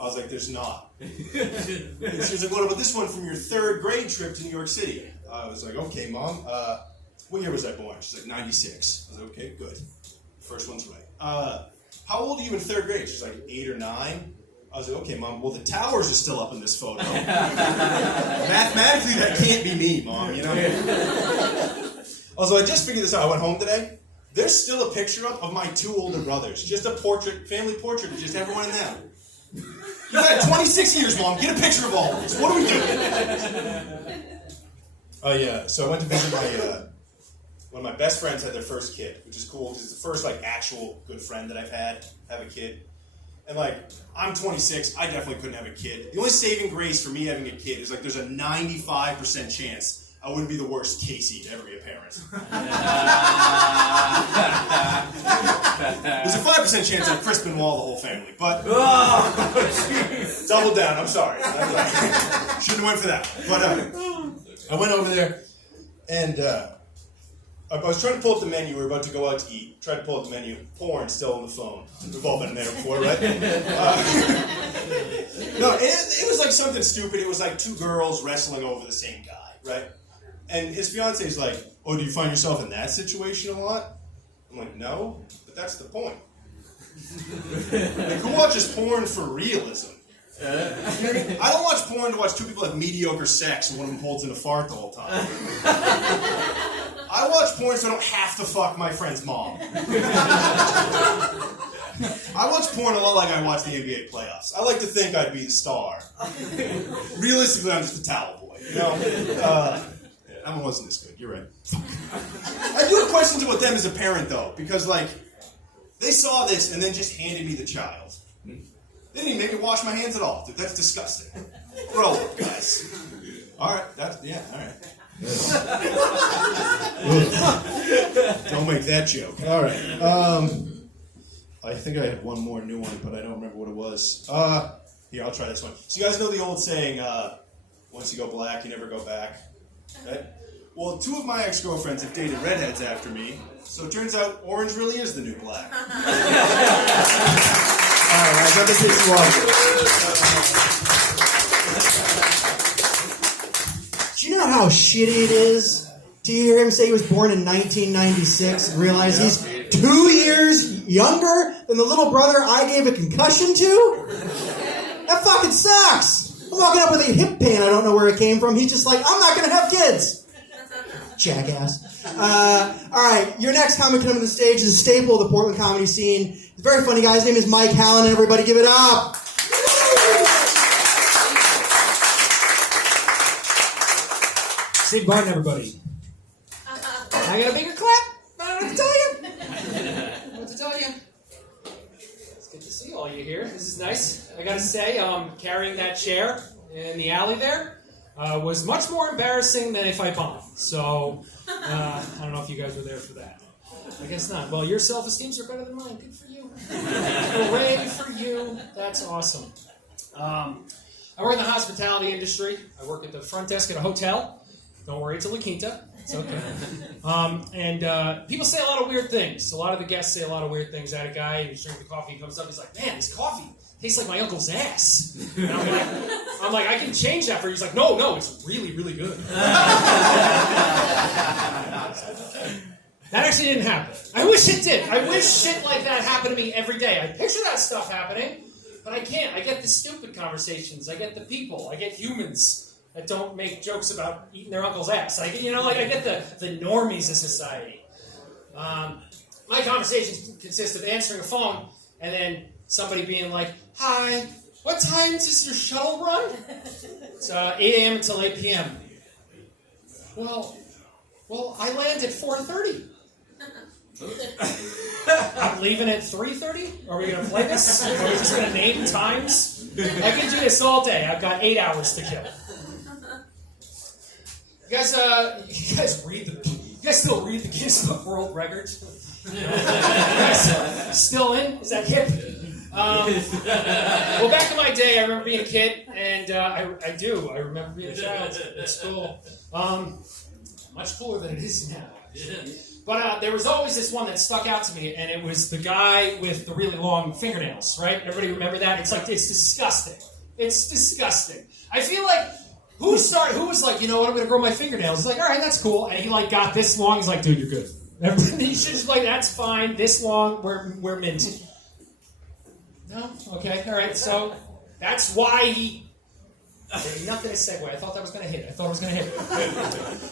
I was like, there's not. And she was like, what about this one from your 3rd grade trip to New York City? I was like, okay, Mom, what year was I born? She's like, 96. I was like, okay, good. First one's right. How old are you in 3rd grade? She's like 8 or 9. I was like, okay, Mom, well, the towers are still up in this photo. Mathematically, that can't be me, Mom, you know? Also, I just figured this out. I went home today. There's still a picture of my 2 older brothers. Just a portrait, family portrait of just everyone in them. You've had 26 years, Mom. Get a picture of all of us. What are we doing? Oh, yeah. So I went to visit one of my best friends had their first kid, which is cool because it's the first, like, actual good friend that I've had have a kid. And, like, I'm 26. I definitely couldn't have a kid. The only saving grace for me having a kid is, like, there's a 95% chance I wouldn't be the worst Casey to ever be a parent. There's a 5% chance I'd Crispin Wall the whole family, but double down. I'm sorry. Shouldn't have went for that. But I went over there, and I was trying to pull up the menu. We were about to go out to eat. Tried to pull up the menu. Porn still on the phone. We've all been there before, right? No, it was like something stupid. It was like 2 girls wrestling over the same guy, right? And his fiance's like, oh, do you find yourself in that situation a lot? I'm like, no, but that's the point. Like, who watches porn for realism? I don't watch porn to watch 2 people have mediocre sex and one of them holds in a fart the whole time. I watch porn so I don't have to fuck my friend's mom. I watch porn a lot like I watch the NBA playoffs. I like to think I'd be the star. Realistically, I'm just a towel boy. You know? That one wasn't as good. You're right. I do have questions about them as a parent, though, because, like, they saw this and then just handed me the child. They didn't even make me wash my hands at all. Dude, that's disgusting. Grow up, guys. All right. All right. Don't make that joke. All right. I think I had one more new one, but I don't remember what it was. Here, I'll try this one. So you guys know the old saying, once you go black, you never go back? Right? Well, 2 of my ex-girlfriends have dated redheads after me, so it turns out orange really is the new black. All right, I got to take you off. Do you know how shitty it is to hear him say he was born in 1996 and realize he's 2 years younger than the little brother I gave a concussion to? That fucking sucks. I'm walking up with a hip pain. I don't know where it came from. He's just like, I'm not going to have kids. Jackass. All right, your next comic coming to the stage is a staple of the Portland comedy scene. He's a very funny guy. His name is Mike Hallen. Everybody give it up. Sid Barton, everybody. I got a bigger clap. I don't know what to tell you. What to tell you? It's good to see all you here. This is nice. I gotta say, carrying that chair in the alley there was much more embarrassing than if I bombed. So, I don't know if you guys were there for that. I guess not. Well, your self-esteems are better than mine. Good for you. Hooray for you. That's awesome. I work in the hospitality industry. I work at the front desk at a hotel. Don't worry, it's a La Quinta. It's okay. And people say a lot of weird things. A lot of the guests say a lot of weird things. I had a guy who's drinking coffee. He comes up. He's like, man, this coffee tastes like my uncle's ass. And I'm I'm like, I can change that for you. He's like, no, it's really, really good. That actually didn't happen. I wish it did. I wish shit like that happened to me every day. I picture that stuff happening, but I can't. I get the stupid conversations. I get the people. I get humans that don't make jokes about eating their uncle's ass. I get the normies of society. My conversations consist of answering a phone and then somebody being like, "Hi, what time does your shuttle run?" It's 8 a.m. until 8 p.m. Well, I land at 4:30. I'm leaving at 3:30? Are we going to play this? Are we just going to name times? I can do this all day. I've got 8 hours to kill. You guys still read the Guinness Book World Records? You guys still in? Is that hip? Well, back in my day, I remember being a kid, and I do. I remember being a child. It's cool. Much cooler than it is now. But there was always this one that stuck out to me, and it was the guy with the really long fingernails, right? Everybody remember that? It's disgusting. It's disgusting. I feel like, who was like, you know what, I'm going to grow my fingernails. He's like, all right, that's cool. And he got this long. He's like, dude, you're good. He should just that's fine. This long, we're mint. No? Okay, all right. So that's why he... Nothing to segue. I thought that was going to hit.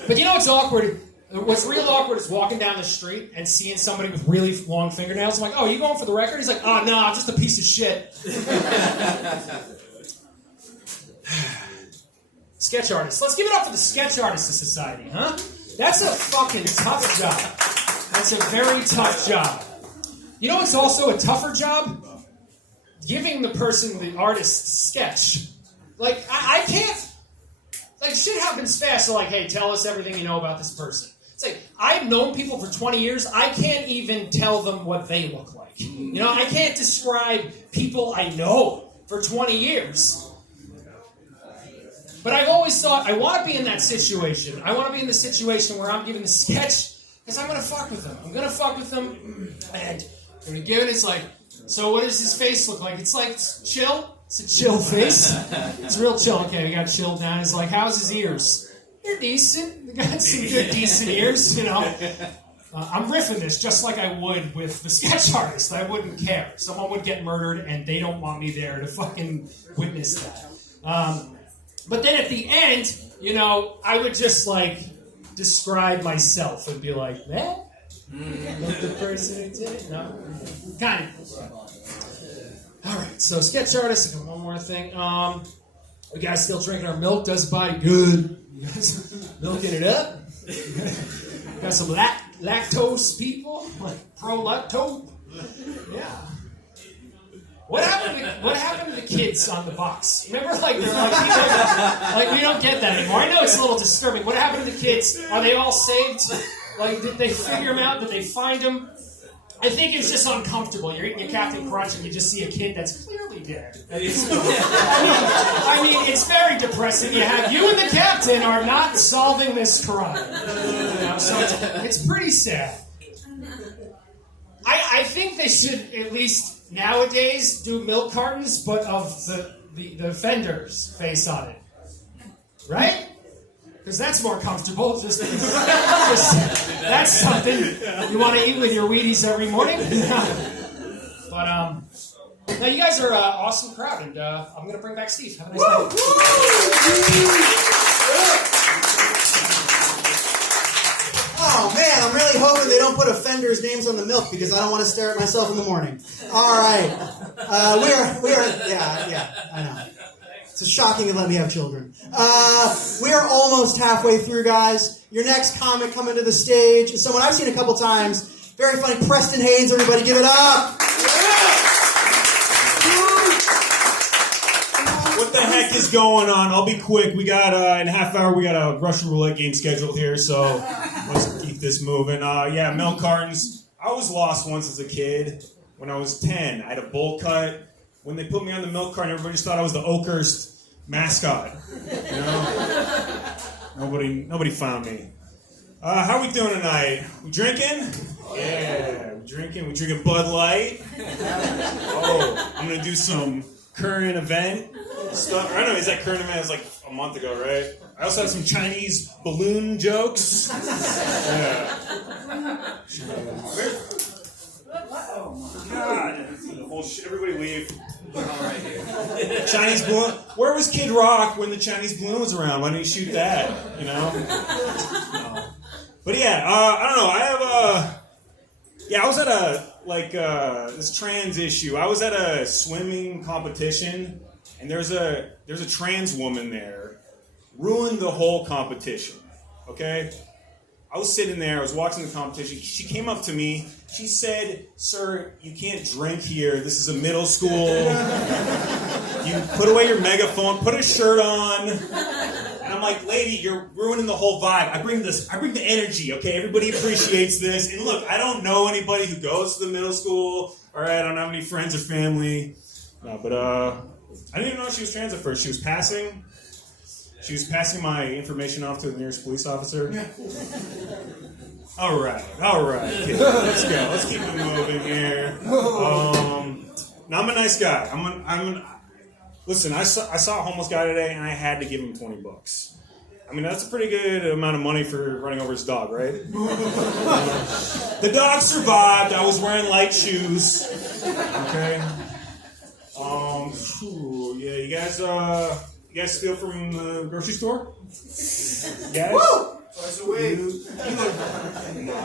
But you know what's awkward? What's real awkward is walking down the street and seeing somebody with really long fingernails. I'm like, oh, you going for the record? He's like, oh, no, I'm just a piece of shit. Sketch artists. Let's give it up for the Sketch Artists Society, huh? That's a fucking tough job. That's a very tough job. You know what's also a tougher job? Giving the person, the artist, sketch. Like, I can't... Like, shit happens fast, so hey, tell us everything you know about this person. It's like, I've known people for 20 years, I can't even tell them what they look like. You know, I can't describe people I know for 20 years. But I've always thought, I want to be in that situation. I want to be in the situation where I'm giving the sketch, because I'm going to fuck with them. I'm going to fuck with them, and I'm going to give it, it's like, so what does his face look like? It's like, it's chill. It's a chill face. It's real chill. Okay, we got chilled down. It's like, how's his ears? They're decent. They got some good, decent ears, you know. I'm riffing this just like I would with the sketch artist. I wouldn't care. Someone would get murdered, and they don't want me there to fucking witness that. But then at the end, you know, I would just, describe myself and be like, that? Like the person who did it? No? Kind of. All right, so sketch artists. One more thing. We guys still drinking our milk? Does body good? You guys milking it up? Got some lactose people, pro-lactose. Yeah. What happened to the kids on the box? Remember, they're we don't get that anymore. I know it's a little disturbing. What happened to the kids? Are they all saved? Did they figure them out? Did they find them? I think it's just uncomfortable. You're eating your Captain Crunch and you just see a kid that's clearly dead. I mean, it's very depressing. You and the captain are not solving this crime. So it's pretty sad. I think they should at least nowadays do milk cartons, but of the offender's face on it. Right? Because that's more comfortable. Just that's something you want to eat with your Wheaties every morning. But now you guys are an awesome crowd, and I'm going to bring back Steve. Have a nice night. Oh man, I'm really hoping they don't put offenders' names on the milk because I don't want to stare at myself in the morning. All right, we are. Yeah, I know. It's shocking to let me have children. We are almost halfway through, guys. Your next comic coming to the stage is someone I've seen a couple times. Very funny, Preston Haynes. Everybody give it up. What the heck is going on? I'll be quick. We got, in a half hour, we got a Russian roulette game scheduled here, so let's keep this moving. Milk cartons. I was lost once as a kid. When I was 10, I had a bowl cut. When they put me on the milk carton, everybody just thought I was the Oakhurst mascot. You know? Nobody found me. How are we doing tonight? We drinking? Yeah, we drinking Bud Light. Oh, I'm gonna do some current event stuff. I don't know, is that current event? It was like a month ago, right? I also have some Chinese balloon jokes. Yeah. God. The whole everybody leave. Chinese balloon. Where was Kid Rock when the Chinese balloon was around? Why didn't he shoot that? You know? No. But yeah, I don't know. I was at this trans issue. I was at a swimming competition, and there's a trans woman there. Ruined the whole competition. Okay? I was sitting there, I was watching the competition. She came up to me. She said, "Sir, you can't drink here. This is a middle school. You put away your megaphone, put a shirt on." And I'm like, "Lady, you're ruining the whole vibe. I bring the energy, okay? Everybody appreciates this. And look, I don't know anybody who goes to the middle school. All right, I don't have any friends or family. No, but I didn't even know she was trans at first. She was passing my information off to the nearest police officer. All right. Okay, let's go. Let's keep it moving here. Now I'm a nice guy. Listen, I saw a homeless guy today, and I had to give him $20. I mean, that's a pretty good amount of money for running over his dog, right? The dog survived. I was wearing light shoes. Okay. Yeah, you guys steal from the grocery store? Yes. Woo! Twice a week.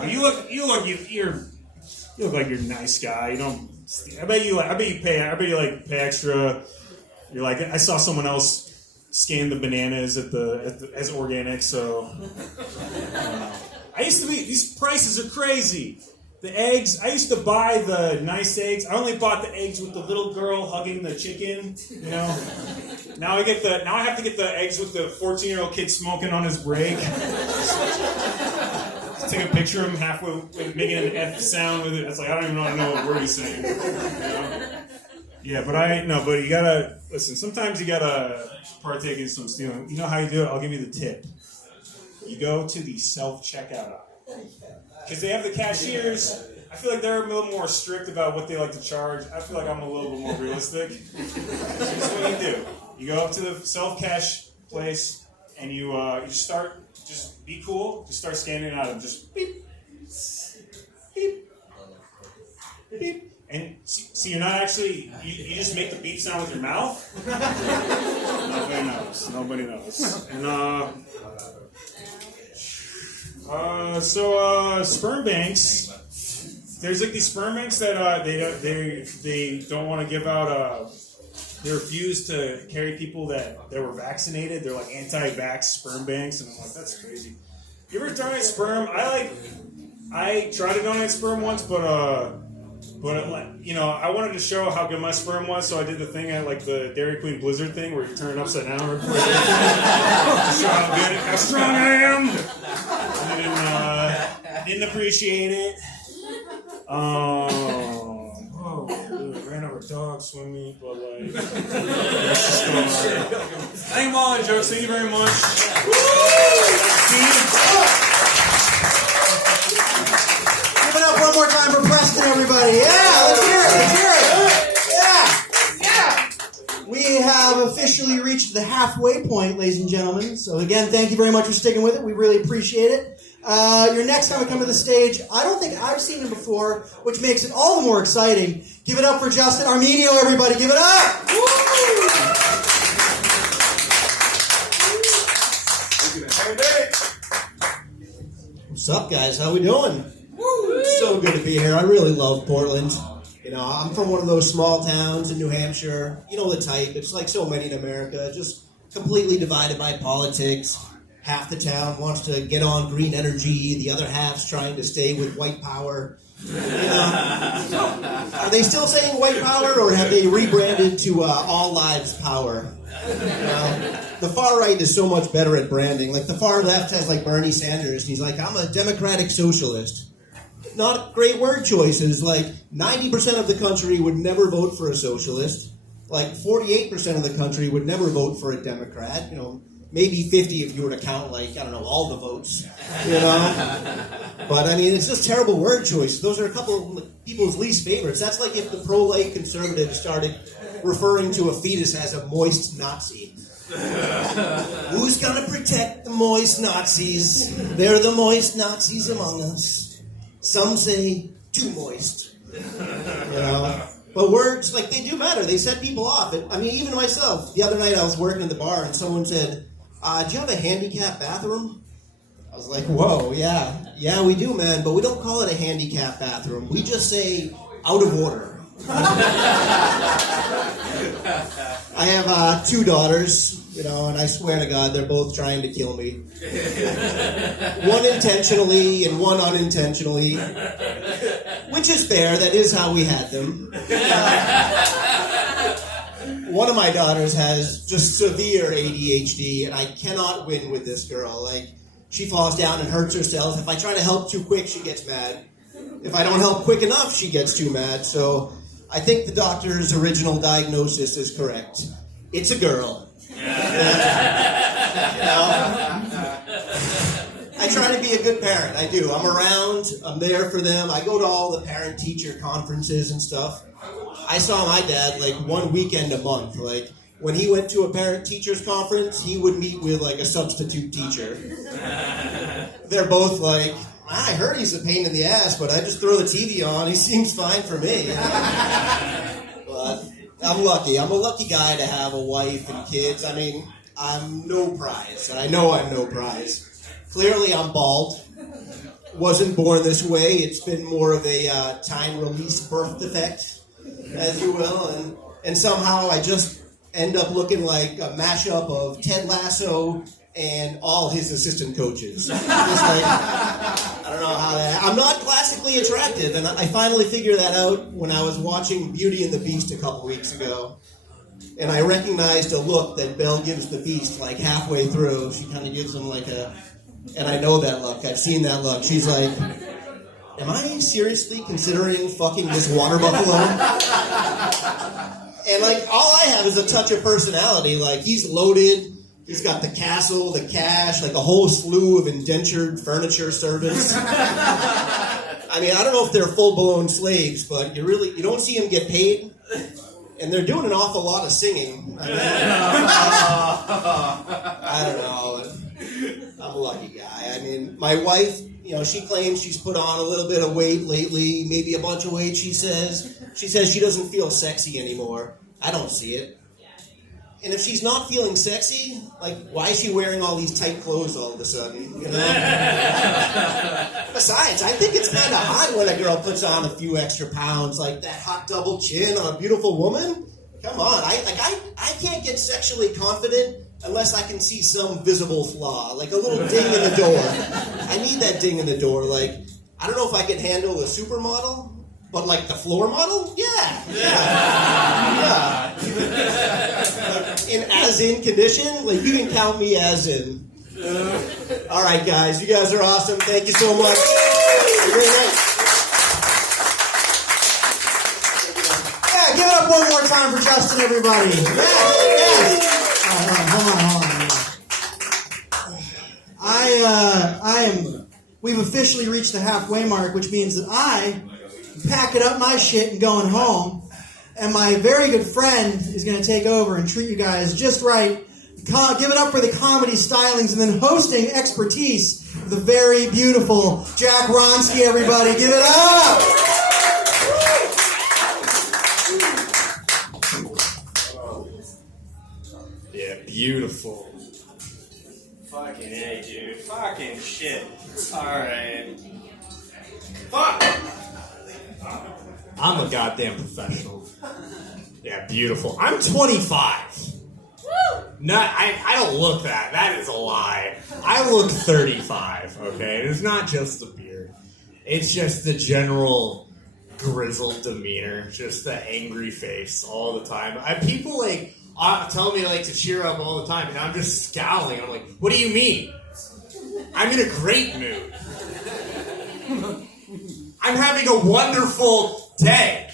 You look like you're a nice guy. You don't. I bet you pay extra. You're like, I saw someone else scan the bananas as organic, so. I used to be. These prices are crazy. The eggs, I used to buy the nice eggs. I only bought the eggs with the little girl hugging the chicken, you know. Now I have to get the eggs with the 14-year-old kid smoking on his break. Just take a picture of him halfway making an F sound with it. It's like I don't even know what word he's saying. You know? Yeah, but you gotta listen, sometimes you gotta partake in some stealing. You know how you do it? I'll give you the tip. You go to the self-checkout aisle. Because they have the cashiers, I feel like they're a little more strict about what they like to charge. I feel like I'm a little bit more realistic. So here's what you do. You go up to the self-cash place, and you just be cool. Just start scanning out and just beep, beep, beep. And see, you're not actually, you just make the beep sound with your mouth. Nobody knows. And, sperm banks. There's like these sperm banks that they don't want to give out. They refuse to carry people that were vaccinated. They're like anti-vax sperm banks, and I'm like, that's crazy. You ever donate sperm? I tried to donate sperm once, but I wanted to show how good my sperm was, so I did the thing at like the Dairy Queen Blizzard thing where you turn it upside down. To show how strong I am. Didn't appreciate it. Ran over a dog swimming, but like. Thank you all, jokes. Thank you very much. Give it up one more time for Preston, everybody. Yeah, let's hear it. Yeah. We have officially reached the halfway point, ladies and gentlemen. So again, thank you very much for sticking with it. We really appreciate it. Your next time we come to the stage, I don't think I've seen him before, which makes it all the more exciting. Give it up for Justin Armenio, everybody. Give it up! Woo! What's up, guys? How we doing? Woo! So good to be here. I really love Portland. You know, I'm from one of those small towns in New Hampshire. You know the type. It's like so many in America, just completely divided by politics. Half the town wants to get on green energy. The other half's trying to stay with white power. You know, are they still saying white power, or have they rebranded to all lives power? You know, the far right is so much better at branding. Like the far left has like Bernie Sanders, and he's like, I'm a democratic socialist. Not great word choices. Like 90% of the country would never vote for a socialist. Like 48% of the country would never vote for a Democrat. You know. Maybe 50 if you were to count, like, I don't know, all the votes, you know? But, I mean, it's just terrible word choice. Those are a couple of people's least favorites. That's like if the pro-life conservatives started referring to a fetus as a moist Nazi. Who's gonna protect the moist Nazis? They're the moist Nazis among us. Some say too moist. But words, like, they do matter. They set people off. I mean, even myself. The other night I was working in the bar and someone said, do you have a handicapped bathroom? I was like, whoa, yeah. Yeah, we do, man, but we don't call it a handicapped bathroom. We just say out of order. I have 2 daughters, and I swear to God, they're both trying to kill me. One intentionally and one unintentionally. Which is fair, that is how we had them. One of my daughters has just severe ADHD, and I cannot win with this girl. Like, she falls down and hurts herself. If I try to help too quick, she gets mad. If I don't help quick enough, she gets too mad. So I think the doctor's original diagnosis is correct. It's a girl. I try to be a good parent. I do. I'm around. I'm there for them. I go to all the parent-teacher conferences and stuff. I saw my dad like one weekend a month. Like, when he went to a parent-teachers conference, he would meet with like a substitute teacher. They're both like, I heard he's a pain in the ass, but I just throw the TV on. He seems fine for me. But I'm lucky. I'm a lucky guy to have a wife and kids. I mean, I'm no prize. I know I'm no prize. Clearly, I'm bald. Wasn't born this way. It's been more of a time-release birth defect, as you will. And somehow I just end up looking like a mashup of Ted Lasso and all his assistant coaches. Just like, I don't know how that... I'm not classically attractive, and I finally figured that out when I was watching Beauty and the Beast a couple weeks ago. And I recognized a look that Belle gives the Beast like halfway through. She kind of gives him like a... And I know that look. I've seen that look. She's like, am I seriously considering fucking this water buffalo? And like, all I have is a touch of personality. Like, he's loaded. He's got the castle, the cash, like a whole slew of indentured furniture servants. I mean, I don't know if they're full-blown slaves, but you don't see them get paid. And they're doing an awful lot of singing. I don't know. I'm a lucky guy. I mean, my wife, she claims she's put on a little bit of weight lately, maybe a bunch of weight, she says. She says she doesn't feel sexy anymore. I don't see it. And if she's not feeling sexy, like, why is she wearing all these tight clothes all of a sudden, Besides, I think it's kind of hot when a girl puts on a few extra pounds, like that hot double chin on a beautiful woman. Come on, I can't get sexually confident unless I can see some visible flaw, like a little ding in the door. I need that ding in the door. Like, I don't know if I can handle a supermodel, but like the floor model, yeah. As in condition, like, you can count me as in. All right, guys, you guys are awesome. Thank you so much. Have a great night. Yeah, give it up one more time for Justin, everybody. Yes. Hold on. We've officially reached the halfway mark, which means that I'm packing up my shit and going home. And my very good friend is going to take over and treat you guys just right. Give it up for the comedy stylings and then hosting expertise, the very beautiful Jack Ronsky, everybody. Give it up! Yeah, beautiful. Fucking A, dude. Fucking shit. Alright. Fuck! I'm a goddamn professional. Yeah, beautiful. I'm 25. No, I don't look that. That is a lie. I look 35, okay? It's not just the beard. It's just the general grizzled demeanor. Just the angry face all the time. People, tell me, to cheer up all the time, and I'm just scowling. I'm like, what do you mean? I'm in a great mood. I'm having a wonderful day.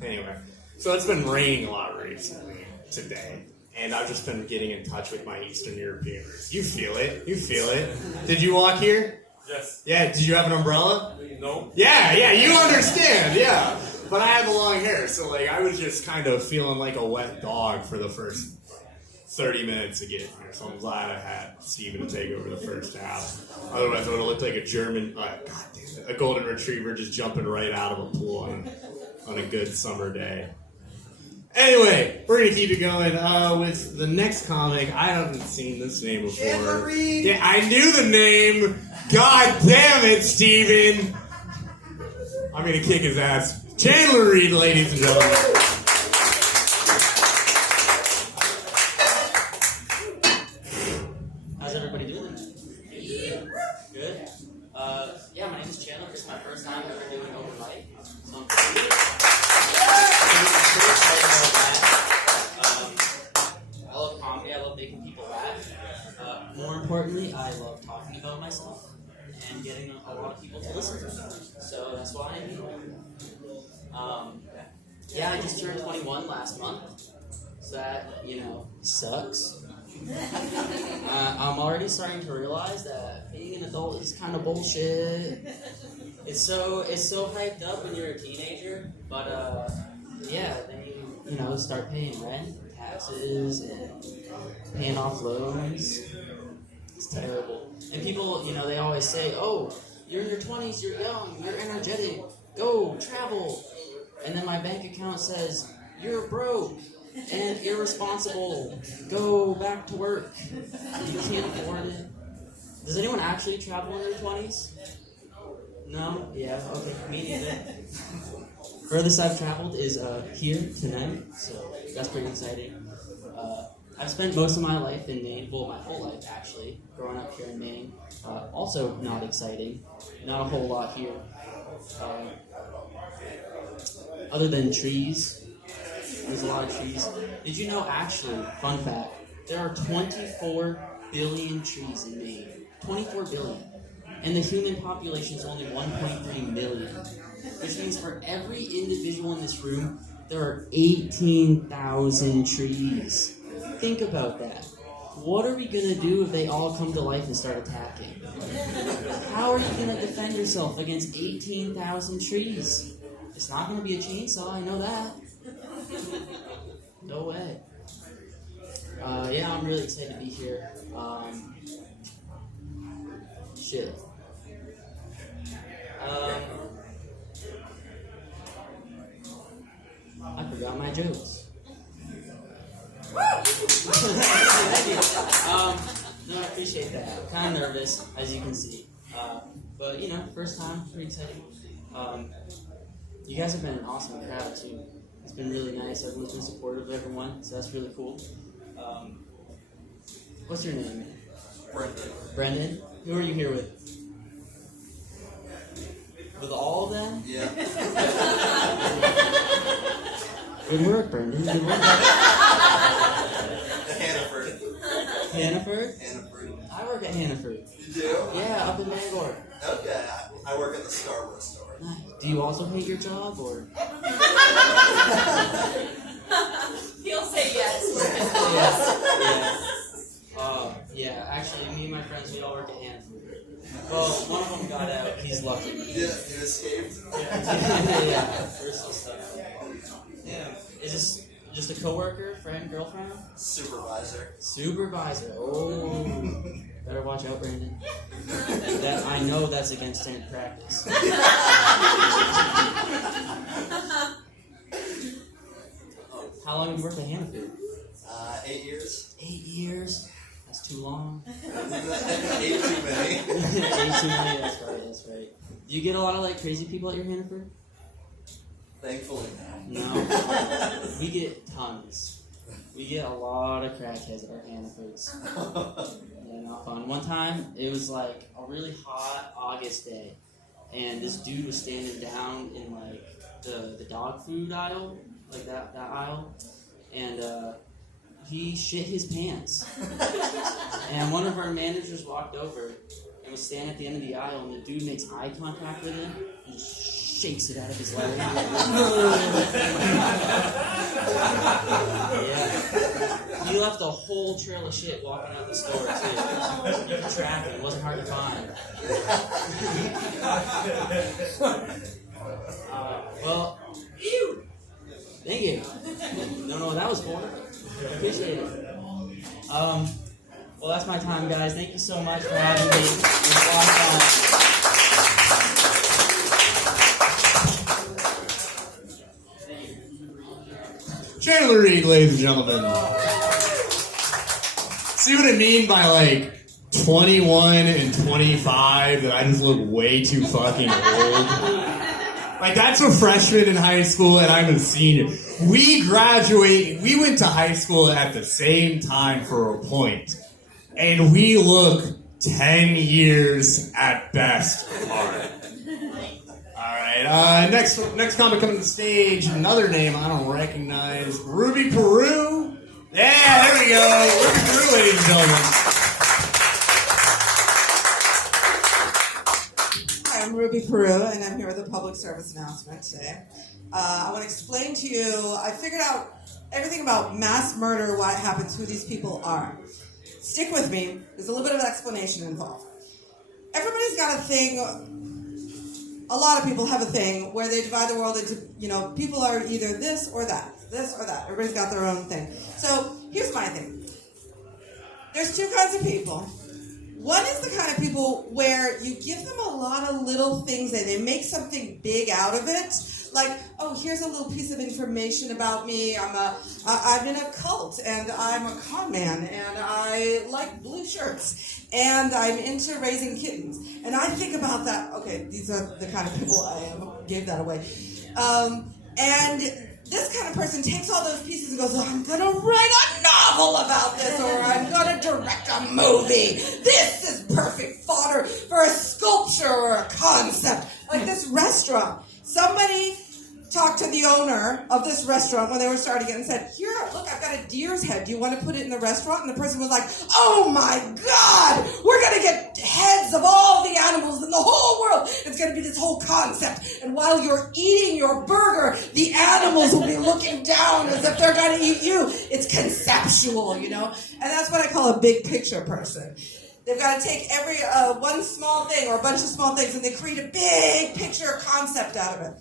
Anyway, so it's been raining a lot recently today, and I've just been getting in touch with my Eastern European roots. You feel it. Did you walk here? Yes. Yeah, did you have an umbrella? No. Yeah, you understand, yeah. But I had the long hair, so like I was just kind of feeling like a wet dog for the first 30 minutes of getting here. So I'm glad I had Steven to take over the first half. Otherwise, I would have looked like a German, a golden retriever just jumping right out of a pool on a good summer day. Anyway, we're gonna keep it going with the next comic. I haven't seen this name before. Chandler Reed. Yeah, I knew the name. God damn it, Steven. I'm gonna kick his ass. Chandler Reed, ladies and gentlemen. How's everybody doing? Good. Yeah, my name is Chandler. This is my first time ever doing open mic, so I'm pretty excited about that. I love comedy. I love making people laugh. More importantly, I love talking about myself and getting a lot of people to listen to me. So that's why I'm here. Yeah, I just turned 21 last month, so that, sucks. I'm already starting to realize that being an adult is kind of bullshit. It's so hyped up when you're a teenager, but then you start paying rent, taxes, and paying off loans. It's terrible. And people, they always say, "Oh, you're in your 20s, you're young, you're energetic, go travel." And then my bank account says, "You're broke and irresponsible. Go back to work. You can't afford it." Does anyone actually travel in their 20s? No? Yeah, okay, me neither. Furthest I've traveled is here tonight, so that's pretty exciting. I've spent most of my life in Maine, well, my whole life actually, growing up here in Maine. Also not exciting, not a whole lot here. Other than trees. There's a lot of trees. Did you know, actually, fun fact, there are 24 billion trees in Maine. 24 billion. And the human population is only 1.3 million. Which means for every individual in this room, there are 18,000 trees. Think about that. What are we going to do if they all come to life and start attacking? How are you going to defend yourself against 18,000 trees? It's not going to be a chainsaw, I know that. No way. Yeah, I'm really excited to be here. Shit. I forgot my jokes. Thank you. No, I appreciate that. I'm kind of nervous, as you can see. But, first time, pretty exciting. You guys have been an awesome crowd, too. It's been really nice. Everyone's been supportive of everyone, so that's really cool. What's your name? Brendan. Brendan? Who are you here with? With all of them? Yeah. Good work, Brendan. Good work. Hannaford. Hannaford? Hannaford. I work at Hannaford. You do? Yeah, up in Bangor. Okay. I work at the Starbucks store. Nice. Do you also hate your job, or? He'll say yes. Yeah. Actually, me and my friends, we all work at Hannaford. Well, one of them got out. He's lucky. You escaped? Yeah. Personal stuff. Yeah. Is this just a coworker, friend, girlfriend? Supervisor. Supervisor. Oh. Better watch out, Brandon. I know that's against standard practice. How long have you worked at Hannaford? 8 years. 8 years? That's too long. 8 too many. 8 too many, that's right. Do you get a lot of crazy people at your Hannaford? Thankfully, no. We get tons. We get a lot of crackheads at our Hannafords. Yeah, not fun. One time, it was a really hot August day, and this dude was standing down in the dog food aisle, that aisle, and he shit his pants. And one of our managers walked over and was standing at the end of the aisle, and the dude makes eye contact with him and shakes it out of his leg. Yeah. He left a whole trail of shit walking out the store, too. You could track it. It wasn't hard to find. Well, Thank you. Don't know what that was for. Appreciate it. Well, that's my time, guys. Thank you so much for having me. It was a lot of fun. Chandler Reed, ladies and gentlemen. See what I mean by like 21 and 25 that I just look way too fucking old? Like, that's a freshman in high school and I'm a senior. We went to high school at the same time for a point. And we look 10 years at best apart. Alright, next comic coming to the stage, another name I don't recognize. Ruby Peru? Yeah, there we go. Ruby Peru, ladies and gentlemen. Hi, I'm Ruby Peru, and I'm here with a public service announcement today. I want to explain to you, I figured out everything about mass murder, why it happens, who these people are. Stick with me, there's a little bit of explanation involved. Everybody's got a thing, a lot of people have a thing where they divide the world into, people are either this or that. Everybody's got their own thing. So, here's my thing. There's two kinds of people. One is the kind of people where you give them a lot of little things and they make something big out of it. Like, oh, here's a little piece of information about me. I'm in a cult, and I'm a con man, and I like blue shirts, and I'm into raising kittens. And I think about that. Okay, these are the kind of people I am. Gave that away. And this kind of person takes all those pieces and goes, oh, I'm going to write a novel about this, or I'm going to direct a movie. This is perfect fodder for a sculpture or a concept. Like this restaurant. Somebody talked to the owner of this restaurant when they were starting it and said, here, look, I've got a deer's head. Do you want to put it in the restaurant? And the person was like, oh my God, we're going to get heads of all the animals in the whole world. It's going to be this whole concept. And while you're eating your burger, the animals will be looking down as if they're going to eat you. It's conceptual, And that's what I call a big picture person. They've got to take every one small thing or a bunch of small things and they create a big picture concept out of it.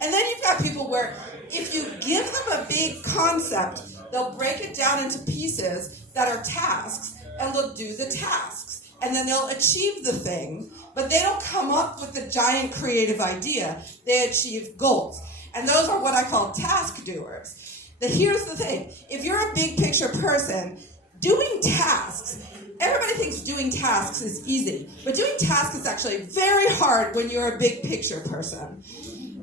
And then you've got people where if you give them a big concept, they'll break it down into pieces that are tasks and they'll do the tasks. And then they'll achieve the thing, but they don't come up with a giant creative idea. They achieve goals. And those are what I call task doers. But here's the thing. If you're a big picture person, doing tasks, everybody thinks doing tasks is easy, but doing tasks is actually very hard when you're a big picture person.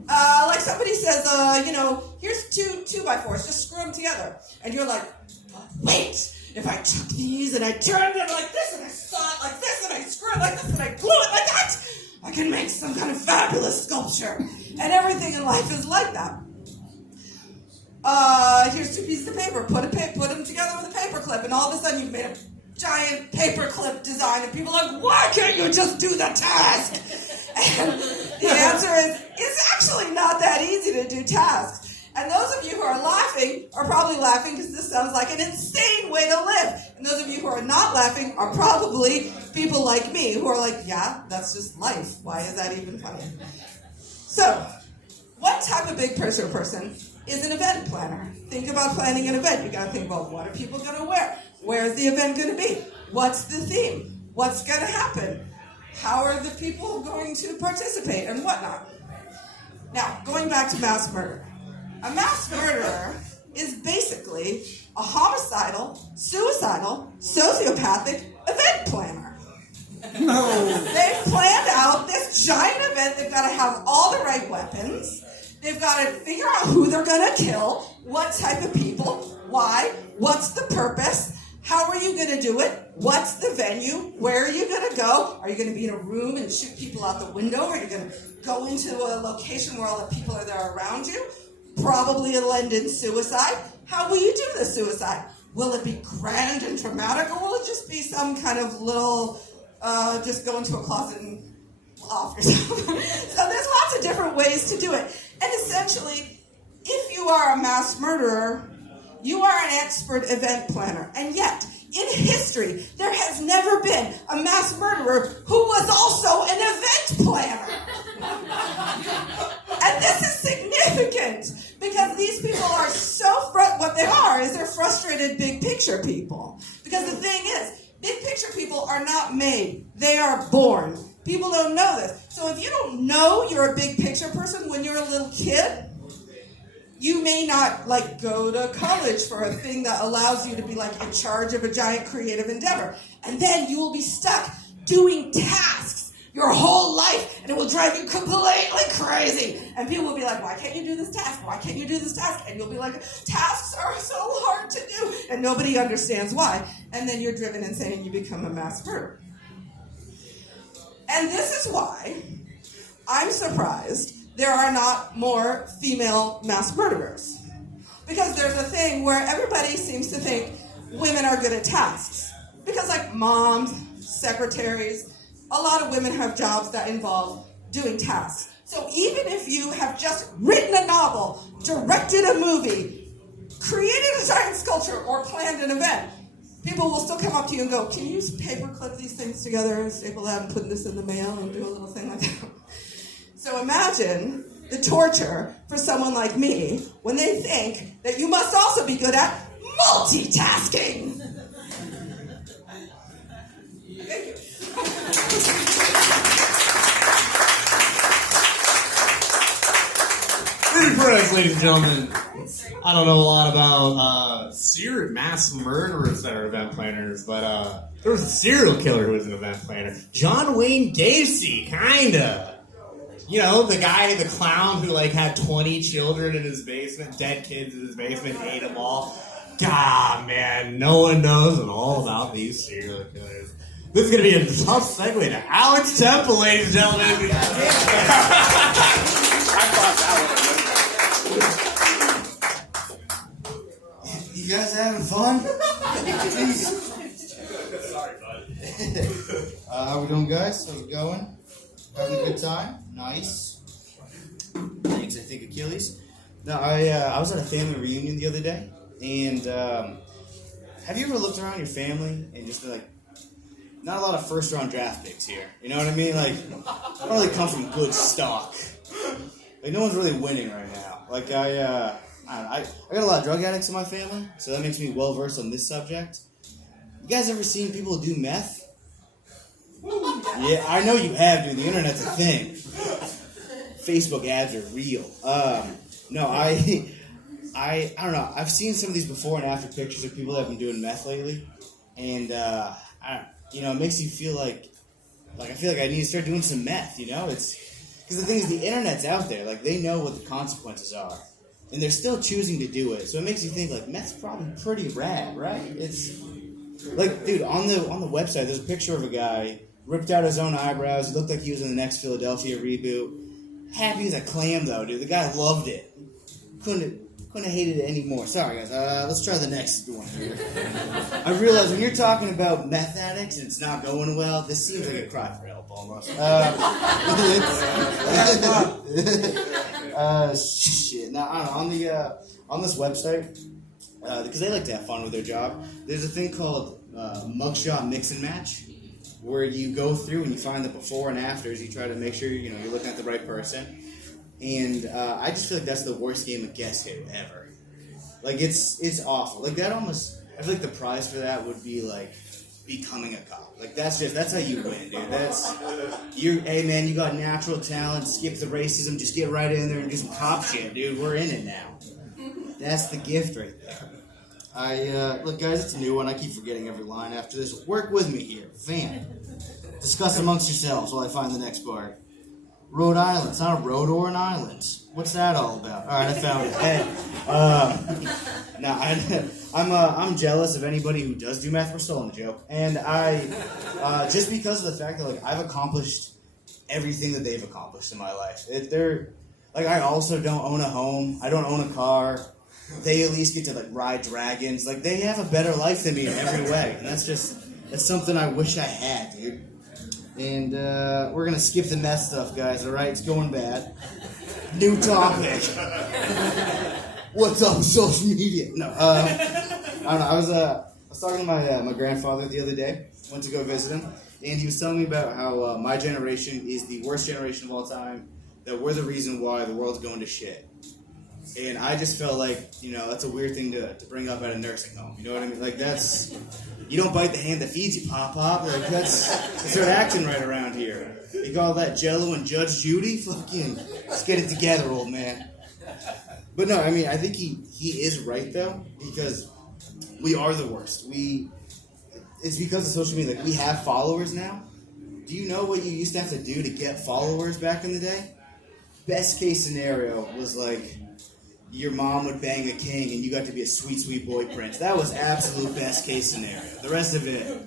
Like somebody says, here's two 2x4s, just screw them together. And you're like, wait, if I took these and I turned it like this and I saw it like this and I screwed it like this and I glue it like that, I can make some kind of fabulous sculpture. And everything in life is like that. Here's two pieces of paper, put them together with a paper clip, and all of a sudden you've made a giant paperclip design, and people are like, why can't you just do the task? And the answer is, it's actually not that easy to do tasks. And those of you who are laughing are probably laughing because this sounds like an insane way to live. And those of you who are not laughing are probably people like me who are like, yeah, that's just life. Why is that even funny? So, what type of big picture person is an event planner? Think about planning an event. You got to think about, what are people going to wear? Where's the event going to be? What's the theme? What's going to happen? How are the people going to participate and whatnot? Now, going back to mass murder. A mass murderer is basically a homicidal, suicidal, sociopathic event planner. They've planned out this giant event. They've got to have all the right weapons. They've got to figure out who they're going to kill, what type of people, why, what's the purpose, how are you going to do it, what's the venue, where are you going to go, are you going to be in a room and shoot people out the window, are you going to go into a location where all the people are there around you, probably it'll end in suicide. How will you do the suicide? Will it be grand and dramatic, or will it just be some kind of little, just go into a closet and off yourself? So there's lots of different ways to do it. And essentially, if you are a mass murderer, you are an expert event planner. And yet, in history, there has never been a mass murderer who was also an event planner. And this is significant because these people are discredited big picture people. Because the thing is, big picture people are not made. They are born. People don't know this. So if you don't know you're a big picture person when you're a little kid, you may not go to college for a thing that allows you to be in charge of a giant creative endeavor. And then you will be stuck doing tasks your whole life, and it will drive you completely crazy. And people will be like, why can't you do this task? Why can't you do this task? And you'll be like, tasks are so hard to do. And nobody understands why. And then you're driven insane and you become a mass murderer. And this is why I'm surprised there are not more female mass murderers. Because there's a thing where everybody seems to think women are good at tasks. Because moms, secretaries, a lot of women have jobs that involve doing tasks. So even if you have just written a novel, directed a movie, created a giant sculpture, or planned an event, people will still come up to you and go, can you paperclip these things together and staple that and put this in the mail and do a little thing like that? So imagine the torture for someone like me when they think that you must also be good at multitasking. Thank you. Pretty Perez, ladies and gentlemen. I don't know a lot about serial mass murderers that are event planners, but there was a serial killer who was an event planner. John Wayne Gacy, kinda. You know, the guy, the clown who had 20 children in his basement, dead kids in his basement, ate them all. God, man, no one knows all about these serial killers. This is going to be a tough segue to Alex Temple, ladies and gentlemen. You guys having fun? Sorry, bud. How we doing, guys? How's it going? Having a good time? Nice. Thanks, I think Achilles. No, I was at a family reunion the other day, and have you ever looked around your family and just been not a lot of first-round draft picks here. You know what I mean? I don't really come from good stock. No one's really winning right now. I got a lot of drug addicts in my family, so that makes me well-versed on this subject. You guys ever seen people do meth? Yeah, I know you have, dude. The internet's a thing. Facebook ads are real. No, I don't know. I've seen some of these before and after pictures of people that have been doing meth lately, and it makes you feel like I feel like I need to start doing some meth. It's because the thing is, the internet's out there. They know what the consequences are, and they're still choosing to do it. So it makes you think meth's probably pretty rad, right? It's dude, on the website, there's a picture of a guy ripped out his own eyebrows. He looked like he was in the next Philadelphia reboot. Happy as a clam, though, dude. The guy loved it. Couldn't have hated it anymore. Sorry, guys. Let's try the next one here. I realize when you're talking about meth addicts and it's not going well, this seems like a cry for help almost. Shit. Now, I don't know, on this website, because they like to have fun with their job, there's a thing called mugshot mix and match, where you go through and you find the before and afters. You try to make sure you're looking at the right person. And I just feel like that's the worst game of Guess Who ever. It's awful. That almost, I feel like the prize for that would be becoming a cop. That's how you win, dude. Hey man, you got natural talent. Skip the racism. Just get right in there and do some cop shit, dude. We're in it now. That's the gift right there. Look, guys, it's a new one. I keep forgetting every line after this. Work with me here, fam. Discuss amongst yourselves while I find the next part. Rhode Island. It's not a road or an island. What's that all about? All right, I found it. Hey, I'm jealous of anybody who does do math. We're still on the joke, and I just because of the fact that I've accomplished everything that they've accomplished in my life. I also don't own a home. I don't own a car. They at least get to ride dragons. They have a better life than me in every way, and that's something I wish I had, dude. And we're gonna skip the meth stuff, guys. All right, it's going bad. New topic. What's up with social media? No, I don't know. I was talking to my grandfather the other day. Went to go visit him, and he was telling me about how my generation is the worst generation of all time. That we're the reason why the world's going to shit. And I just felt like, that's a weird thing to bring up at a nursing home. You know what I mean? Like, you don't bite the hand that feeds you, Pop. Like, they start acting right around here. You call that Jello and Judge Judy? Fucking, let's get it together, old man. But no, I mean, I think he is right, though, because we are the worst. It's because of social media. Like, we have followers now. Do you know what you used to have to do to get followers back in the day? Best case scenario was like your mom would bang a king and you got to be a sweet, sweet boy prince. That was absolute best case scenario. The rest of it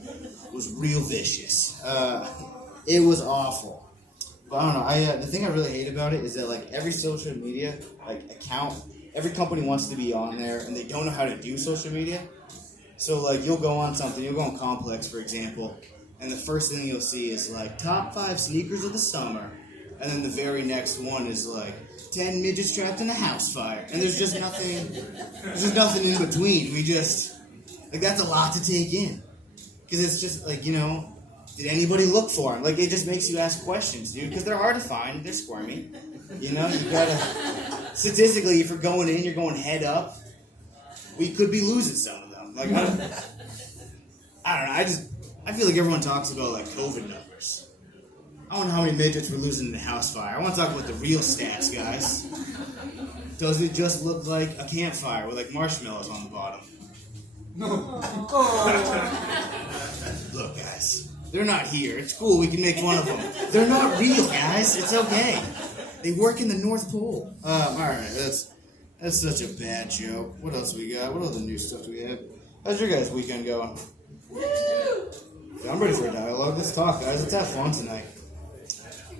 was real vicious. It was awful. But I don't know. The thing I really hate about it is that like every social media account, every company wants to be on there and they don't know how to do social media. So like you'll go on something, you'll go on Complex for example, and the first thing you'll see is like top 5 sneakers of the summer. And then the very next one is like 10 midgets trapped in a house fire. And there's just nothing in between. We just, like, that's a lot to take in. Because it's just like, did anybody look for them? Like, it just makes you ask questions, dude. Because they're hard to find. They're squirmy. You gotta, statistically, if you're going in, you're going head up. We could be losing some of them. Like, I don't know. I feel like everyone talks about, like, COVID numbers. I don't know how many midgets we're losing in the house fire. I want to talk about the real stats, guys. Does it just look like a campfire with like marshmallows on the bottom? Look, guys, they're not here. It's cool. We can make fun of them. They're not real, guys. It's okay. They work in the North Pole. All right, that's such a bad joke. What else we got? What other new stuff do we have? How's your guys' weekend going? Yeah, I'm ready for a dialogue. Let's talk, guys. Let's have fun tonight.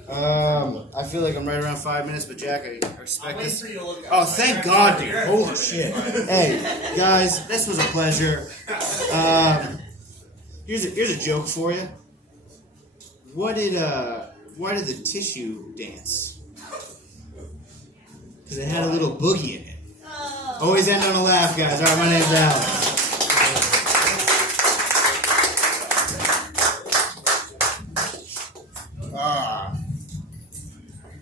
I feel like I'm right around 5 minutes, but Jack, I respect this. Oh, thank God, dude. Holy shit. Hey, guys, this was a pleasure. Here's a joke for you. Why did the tissue dance? Because it had a little boogie in it. Always end on a laugh, guys. All right, my name's Alex.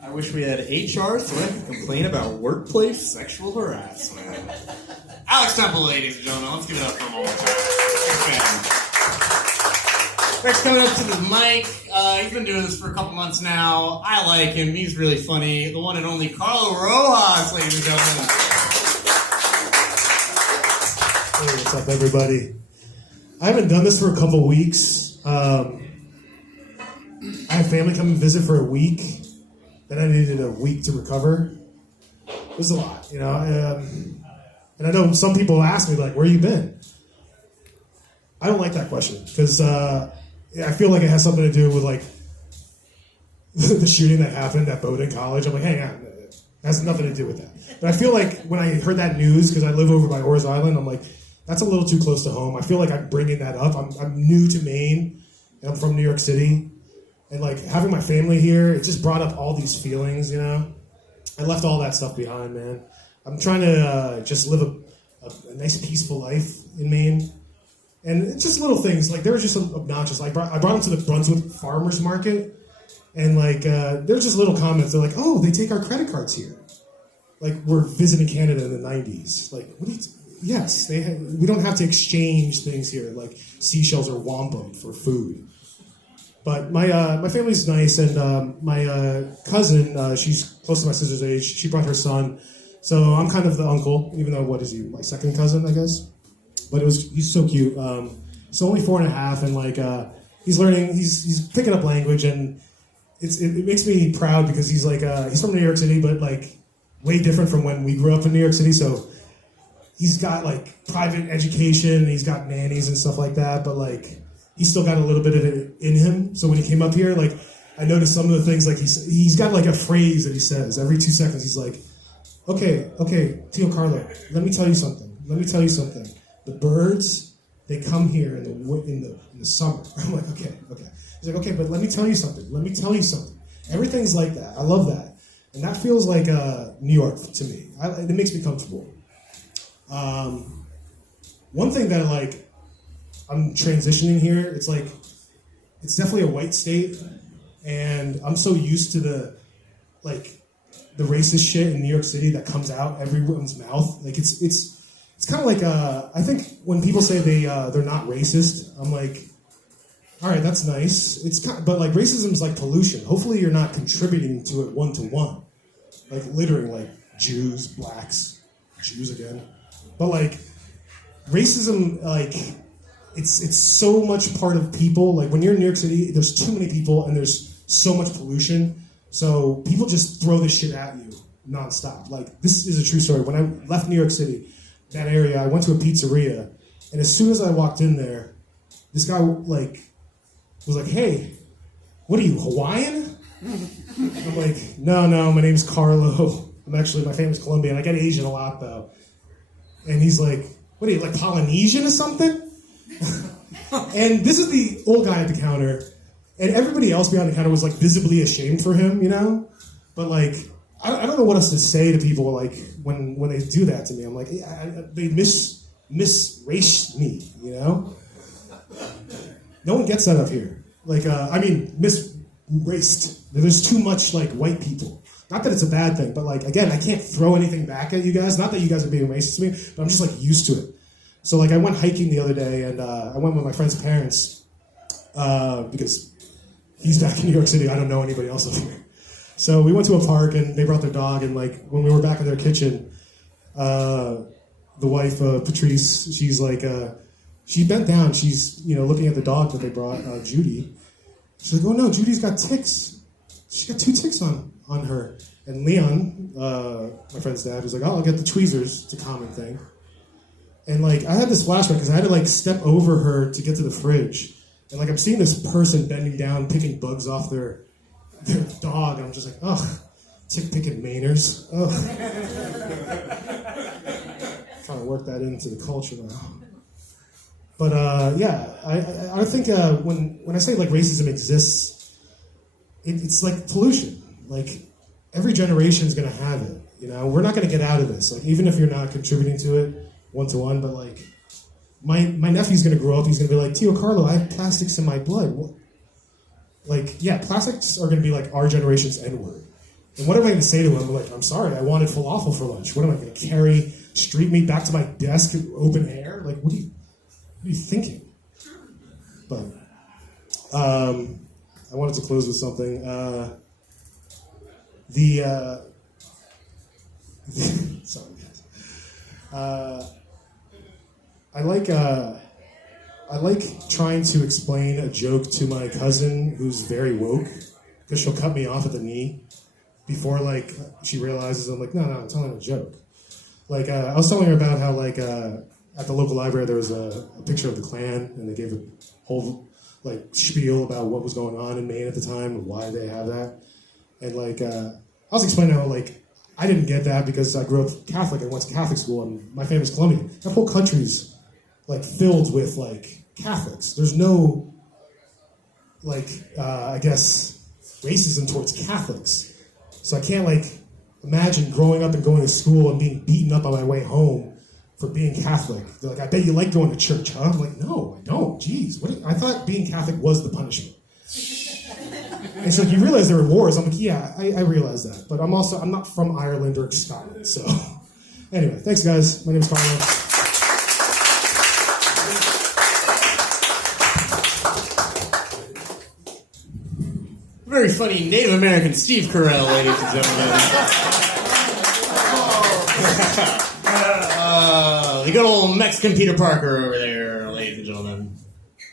I wish we had HR so I could complain about workplace sexual harassment. Alex Temple, ladies and gentlemen. Let's give it up for a moment. Next, coming up to the mic. He's been doing this for a couple months now. I like him. He's really funny. The one and only Carlo Rojas, ladies and gentlemen. Hey, what's up, everybody? I haven't done this for a couple weeks. I had family come and visit for a week. Then I needed a week to recover. It was a lot, And I know some people ask me, like, where you been? I don't like that question because I feel like it has something to do with, like, the shooting that happened at Bowdoin College. I'm like, hey, it has nothing to do with that. But I feel like when I heard that news, because I live over by Orr's Island, I'm like, that's a little too close to home. I feel like I'm bringing that up. I'm new to Maine, and I'm from New York City. And, like, having my family here, it just brought up all these feelings, I left all that stuff behind, man. I'm trying to just live a nice, peaceful life in Maine. And it's just little things. Like, they were just obnoxious. I brought them to the Brunswick Farmers Market. And, like, there's just little comments. They're like, oh, they take our credit cards here. Like, we're visiting Canada in the 90s. Like, what do you... Yes, we don't have to exchange things here, like seashells or wampum for food. But my family's nice, and my cousin, she's close to my sister's age. She brought her son, so I'm kind of the uncle, even though, what is he, my second cousin, I guess? But he's so cute. He's only 4.5, and like he's learning, he's picking up language, and it makes me proud because he's like he's from New York City, but like way different from when we grew up in New York City. So he's got like private education, he's got nannies and stuff like that, but like he's still got a little bit of it in him. So when he came up here, like I noticed some of the things, like he's got like a phrase that he says every 2 seconds. He's like, okay, Tio Carlo, let me tell you something. The birds, they come here in the summer. I'm like, okay. He's like, okay, but let me tell you something. Everything's like that. I love that. And that feels like New York to me. It makes me comfortable. One thing that I'm transitioning here, it's definitely a white state, and I'm so used to the the racist shit in New York City that comes out everyone's mouth. Like it's kind of like I think when people say they're not racist, I'm like, all right, that's nice. But like racism is like pollution. Hopefully you're not contributing to it 1-to-1, like littering like Jews, blacks, Jews again. But like racism, like it's so much part of people. Like when you're in New York City, there's too many people and there's so much pollution. So people just throw this shit at you nonstop. Like this is a true story. When I left New York City, that area, I went to a pizzeria, and as soon as I walked in there, this guy like was like, "Hey, what are you, Hawaiian?" I'm like, no, my name's Carlo. My family's Colombian. I get Asian a lot though. And he's like, what are you, like Polynesian or something? And this is the old guy at the counter, and everybody else behind the counter was like visibly ashamed for him, you know? But like, I don't know what else to say to people like when they do that to me. I'm like, they misrace me, you know? No one gets that up here. Like, misraced. There's too much like white people. Not that it's a bad thing, but like again, I can't throw anything back at you guys. Not that you guys are being racist to me, but I'm just like used to it. So like I went hiking the other day, and I went with my friend's parents because he's back in New York City. I don't know anybody else up here. So we went to a park, and they brought their dog, and like when we were back in their kitchen, the wife Patrice, she's like she bent down. She's looking at the dog that they brought, Judy. She's like, oh no, Judy's got ticks. She's got 2 ticks on her. And Leon, my friend's dad, was like, oh, I'll get the tweezers. It's a common thing. And like I had this flashback because I had to like step over her to get to the fridge. And like I'm seeing this person bending down, picking bugs off their dog. And I'm just like, ugh, tick-picking Mainers. Ugh. Trying to work that into the culture now. But yeah, I think when I say like racism exists, it's like pollution. Like every generation is going to have it. We're not going to get out of this. Like even if you're not contributing to it 1-to-1, but like my nephew's going to grow up. He's going to be like, Tio Carlo, I have plastics in my blood. What? Like yeah, plastics are going to be like our generation's N-word. And what am I going to say to him? Like, I'm sorry, I wanted falafel for lunch. What am I going to carry street meat back to my desk in open air? Like what are you thinking? But I wanted to close with something. Sorry guys. I like trying to explain a joke to my cousin who's very woke, because she'll cut me off at the knee before like she realizes I'm like, no, I'm telling a joke. Like I was telling her about how like at the local library there was a picture of the Klan, and they gave a whole like spiel about what was going on in Maine at the time and why they have that. And like I was explaining how like I didn't get that because I grew up Catholic. I went to Catholic school, and my family's Colombian. That whole country's like filled with like Catholics. There's no like I guess racism towards Catholics. So I can't like imagine growing up and going to school and being beaten up on my way home for being Catholic. They're like, I bet you like going to church, huh? I'm like, no, I don't. Jeez, I thought being Catholic was the punishment. And so you realize there were wars. I'm like, yeah, I realize that. But I'm not from Ireland or Scotland. So anyway, thanks guys. My name's Carlo. Very funny Native American Steve Carell, ladies and gentlemen. The good old Mexican Peter Parker over there, ladies and gentlemen.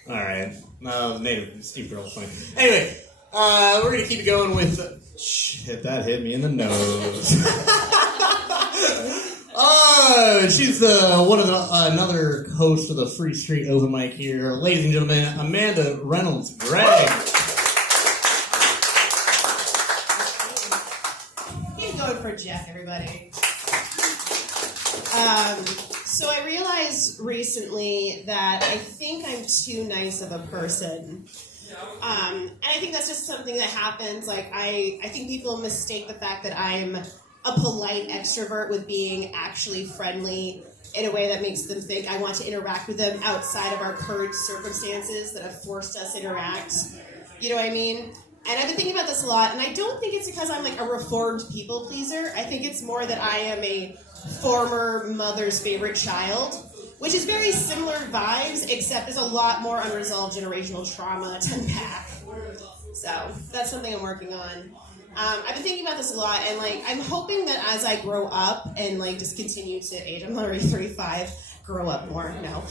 All right. Native Steve Carell's funny. Anyway, we're going to keep it going with... shit, that hit me in the nose. She's another host for the Free Street Open Mic here. Ladies and gentlemen, Amanda Reynolds Gregg. Keep going for Jeff, everybody. So I realized recently that I think I'm too nice of a person. And I think that's just something that happens. Like I think people mistake the fact that I'm a polite extrovert with being actually friendly in a way that makes them think I want to interact with them outside of our current circumstances that have forced us to interact. You know what I mean? And I've been thinking about this a lot, and I don't think it's because I'm like a reformed people pleaser. I think it's more that I am a former mother's favorite child, which is very similar vibes, except there's a lot more unresolved generational trauma to unpack. So that's something I'm working on. I've been thinking about this a lot, and like I'm hoping that as I grow up and like just continue to age, I'm already 35. Grow up more, no.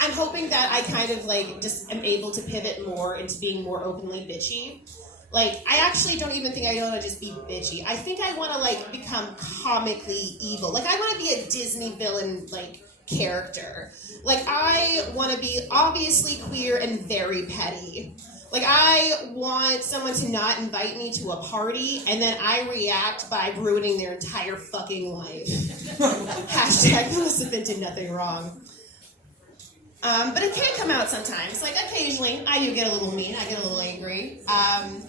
I'm hoping that I kind of like just am able to pivot more into being more openly bitchy. Like, I actually don't even think I want to just be bitchy. I think I want to like become comically evil. Like, I want to be a Disney villain like character. Like, I want to be obviously queer and very petty. Like, I want someone to not invite me to a party, and then I react by ruining their entire fucking life. Hashtag Elizabeth did nothing wrong. But it can come out sometimes. Like, occasionally, I do get a little mean. I get a little angry.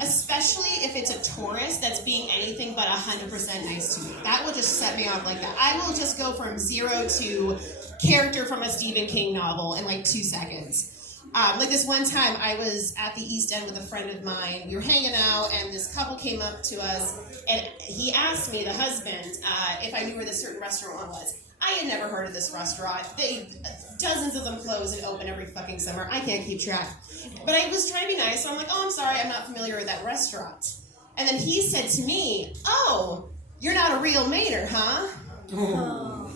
Especially if it's a tourist that's being anything but 100% nice to me. That will just set me off like that. I will just go from 0 to character from a Stephen King novel in like 2 seconds. Like this one time, I was at the East End with a friend of mine. We were hanging out, and this couple came up to us, and he asked me, the husband, if I knew where this certain restaurant was. I had never heard of this restaurant. Dozens of them close and open every fucking summer. I can't keep track. But I was trying to be nice, so I'm like, oh, I'm sorry, I'm not familiar with that restaurant. And then he said to me, oh, you're not a real Mainer, huh? Oh.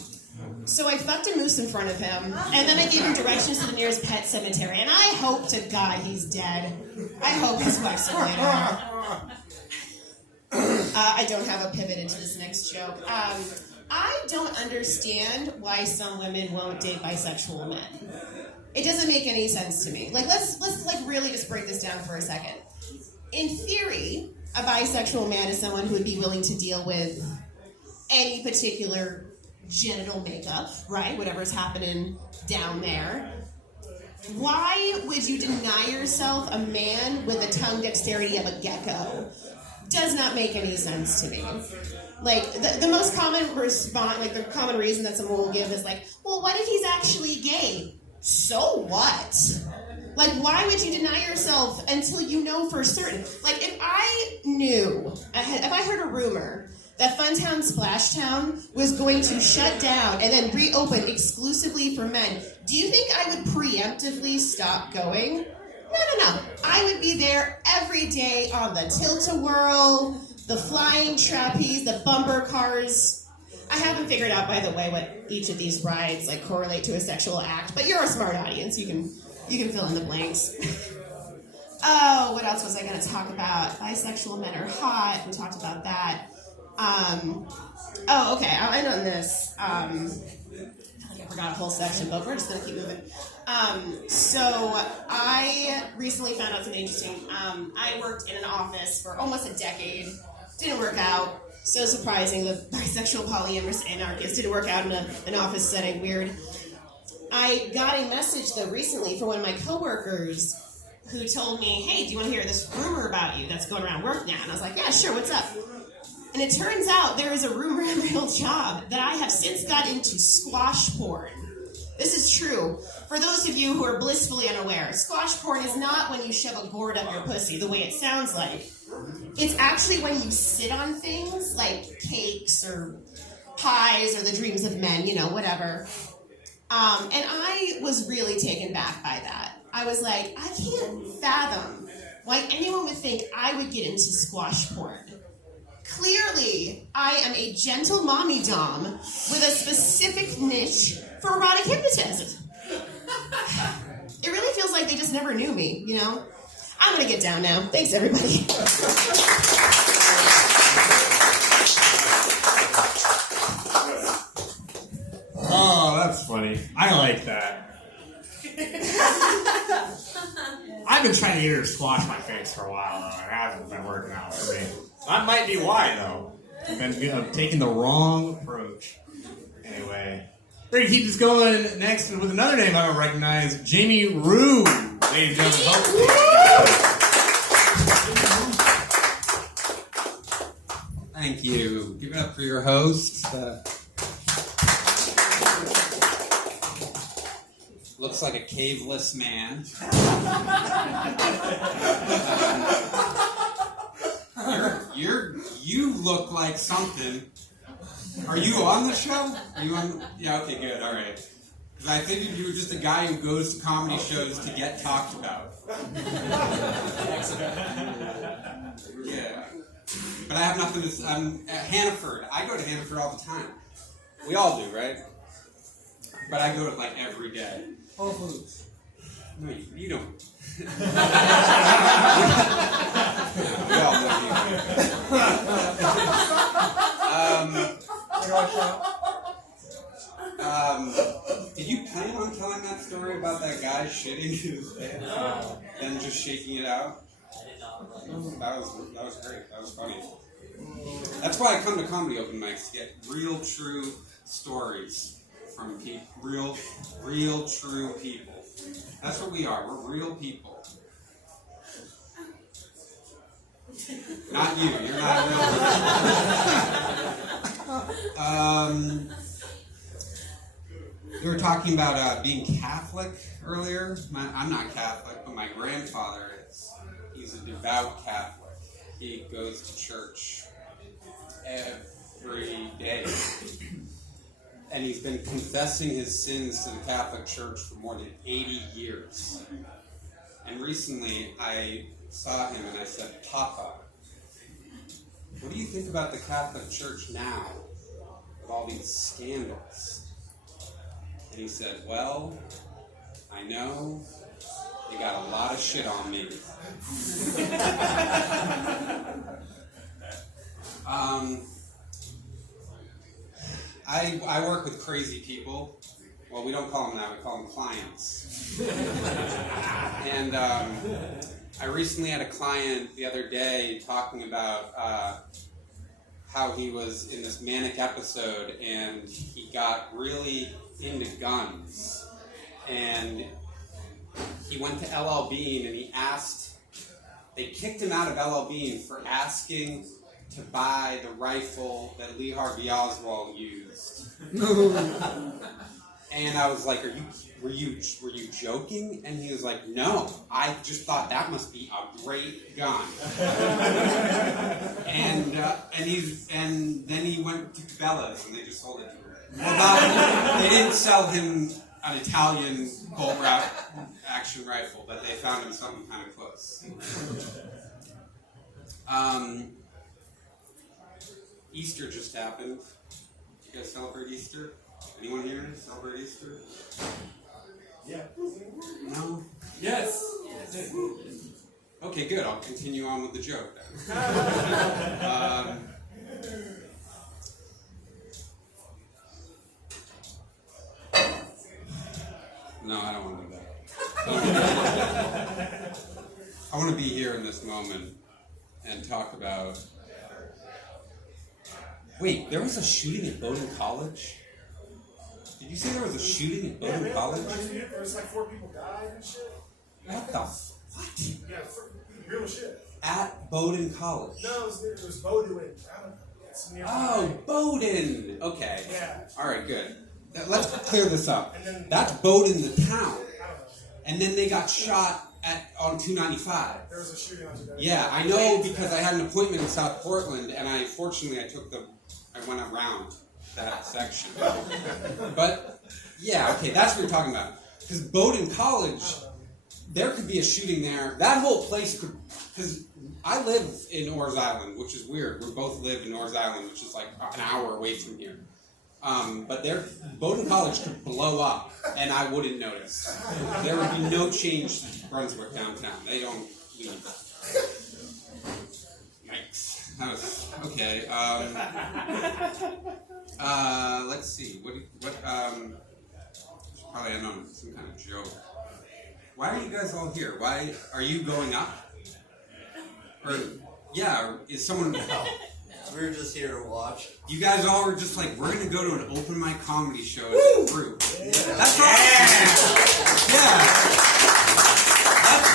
So I fucked a moose in front of him, and then I gave him directions to the nearest pet cemetery, and I hope to God he's dead. I hope his wife's a widow. I don't have a pivot into this next joke. I don't understand why some women won't date bisexual men. It doesn't make any sense to me. Like, let's like really just break this down for a second. In theory, a bisexual man is someone who would be willing to deal with any particular genital makeup, right? Whatever's happening down there. Why would you deny yourself a man with the tongue dexterity of a gecko? Does not make any sense to me. Like, the most common response, like the common reason that someone will give is like, well, what if he's actually gay? So what? Like, why would you deny yourself until you know for certain? Like, if I heard a rumor that Funtown Splashtown was going to shut down and then reopen exclusively for men, do you think I would preemptively stop going? No. I would be there every day on the tilt-a-whirl, the flying trapeze, the bumper cars. I haven't figured out, by the way, what each of these rides like correlate to a sexual act, but you're a smart audience. You can fill in the blanks. Oh, what else was I going to talk about? Bisexual men are hot. We talked about that. Okay. I'll end on this. I feel like I forgot a whole section, but we're just going to keep moving. So I recently found out something interesting. I worked in an office for almost a decade. Didn't work out. So surprising. The bisexual polyamorous anarchist didn't work out in an office setting. Weird. I got a message, though, recently from one of my coworkers who told me, hey, do you want to hear this rumor about you that's going around work now? And I was like, yeah, sure, what's up? And it turns out there is a rumor at a real job that I have since got into squash porn. This is true. For those of you who are blissfully unaware, squash porn is not when you shove a gourd up your pussy the way it sounds like. It's actually when you sit on things like cakes or pies or the dreams of men, whatever. And I was really taken back by that. I was like, I can't fathom why anyone would think I would get into squash porn. Clearly, I am a gentle mommy dom with a specific niche for erotic hypnotism. It really feels like they just never knew me, I'm going to get down now. Thanks, everybody. Oh, that's funny. I like that. I've been trying to get her to squash my face for a while, though. It hasn't been working out for me. That might be why, though. I've been taking the wrong approach. Anyway, we're going to keep this going next with another name I don't recognize, Jamie Rue. Ladies and gentlemen, Thank you. Give it up for your host. looks like a caveless man. You look like something. Are you on the show? Are you on? Yeah. Okay. Good. All right. Because I figured you were just a guy who goes to comedy shows to get talked about. Yeah. But I have nothing to. I'm at Hannaford. I go to Hannaford all the time. We all do, right? But I go to like every day. Whole Foods. No, you don't. We all love you. Did you plan on telling that story about that guy shitting his pants, then just shaking it out? That was great. That was funny. That's why I come to comedy open mics to get real, true stories from people, real, true people. That's what we are. We're real people. Not you. You're not real. We were talking about being Catholic earlier. I'm not Catholic, but my grandfather is. He's a devout Catholic. He goes to church every day. And he's been confessing his sins to the Catholic Church for more than 80 years. And recently I saw him and I said, Papa, what do you think about the Catholic Church now with all these scandals? And he said, well, I know they got a lot of shit on me. I work with crazy people. Well, we don't call them that. We call them clients. And I recently had a client the other day talking about how he was in this manic episode and he got really into guns. And he went to LL Bean and they kicked him out of LL Bean for asking to buy the rifle that Lee Harvey Oswald used. And I was like, were you joking? And he was like, no, I just thought that must be a great gun. and then he went to Cabela's and they just sold it to him. Well, they didn't sell him an Italian bolt action rifle, but they found him something kind of close. Easter just happened. You guys celebrate Easter? Anyone here celebrate Easter? Yeah. No? Yes. Okay, good. I'll continue on with the joke then. No, I don't want to do that. I want to be here in this moment and talk about... Wait, there was a shooting at Bowdoin College? Did you say there was a shooting at Bowdoin College? There was like 4 people died and shit. What the what? Yeah, real shit. At Bowdoin College? No, it was Bowdoin. I don't know. It's near Bowdoin. Okay. Yeah. All right, good. Let's clear this up. That's Bowdoin, the town. And then they got shot on 295. There was a shooting on 295. Yeah, I know because I had an appointment in South Portland, and I went around that section. But yeah, okay, that's what you're talking about. Because Bowdoin College, there could be a shooting there. That whole place could, because I live in Orr's Island, which is weird. We both live in Orr's Island, which is like an hour away from here. But Bowdoin College could blow up, and I wouldn't notice. There would be no change to Brunswick downtown. They don't leave. Yikes. That was, okay. Let's see. What probably, I don't know, some kind of joke. Why are you guys all here? Why, are you going up? Or, yeah, is someone... No. We were just here to watch. You guys all were just like, we're going to go to an open mic comedy show as a group. Yeah. That's awesome. Yeah.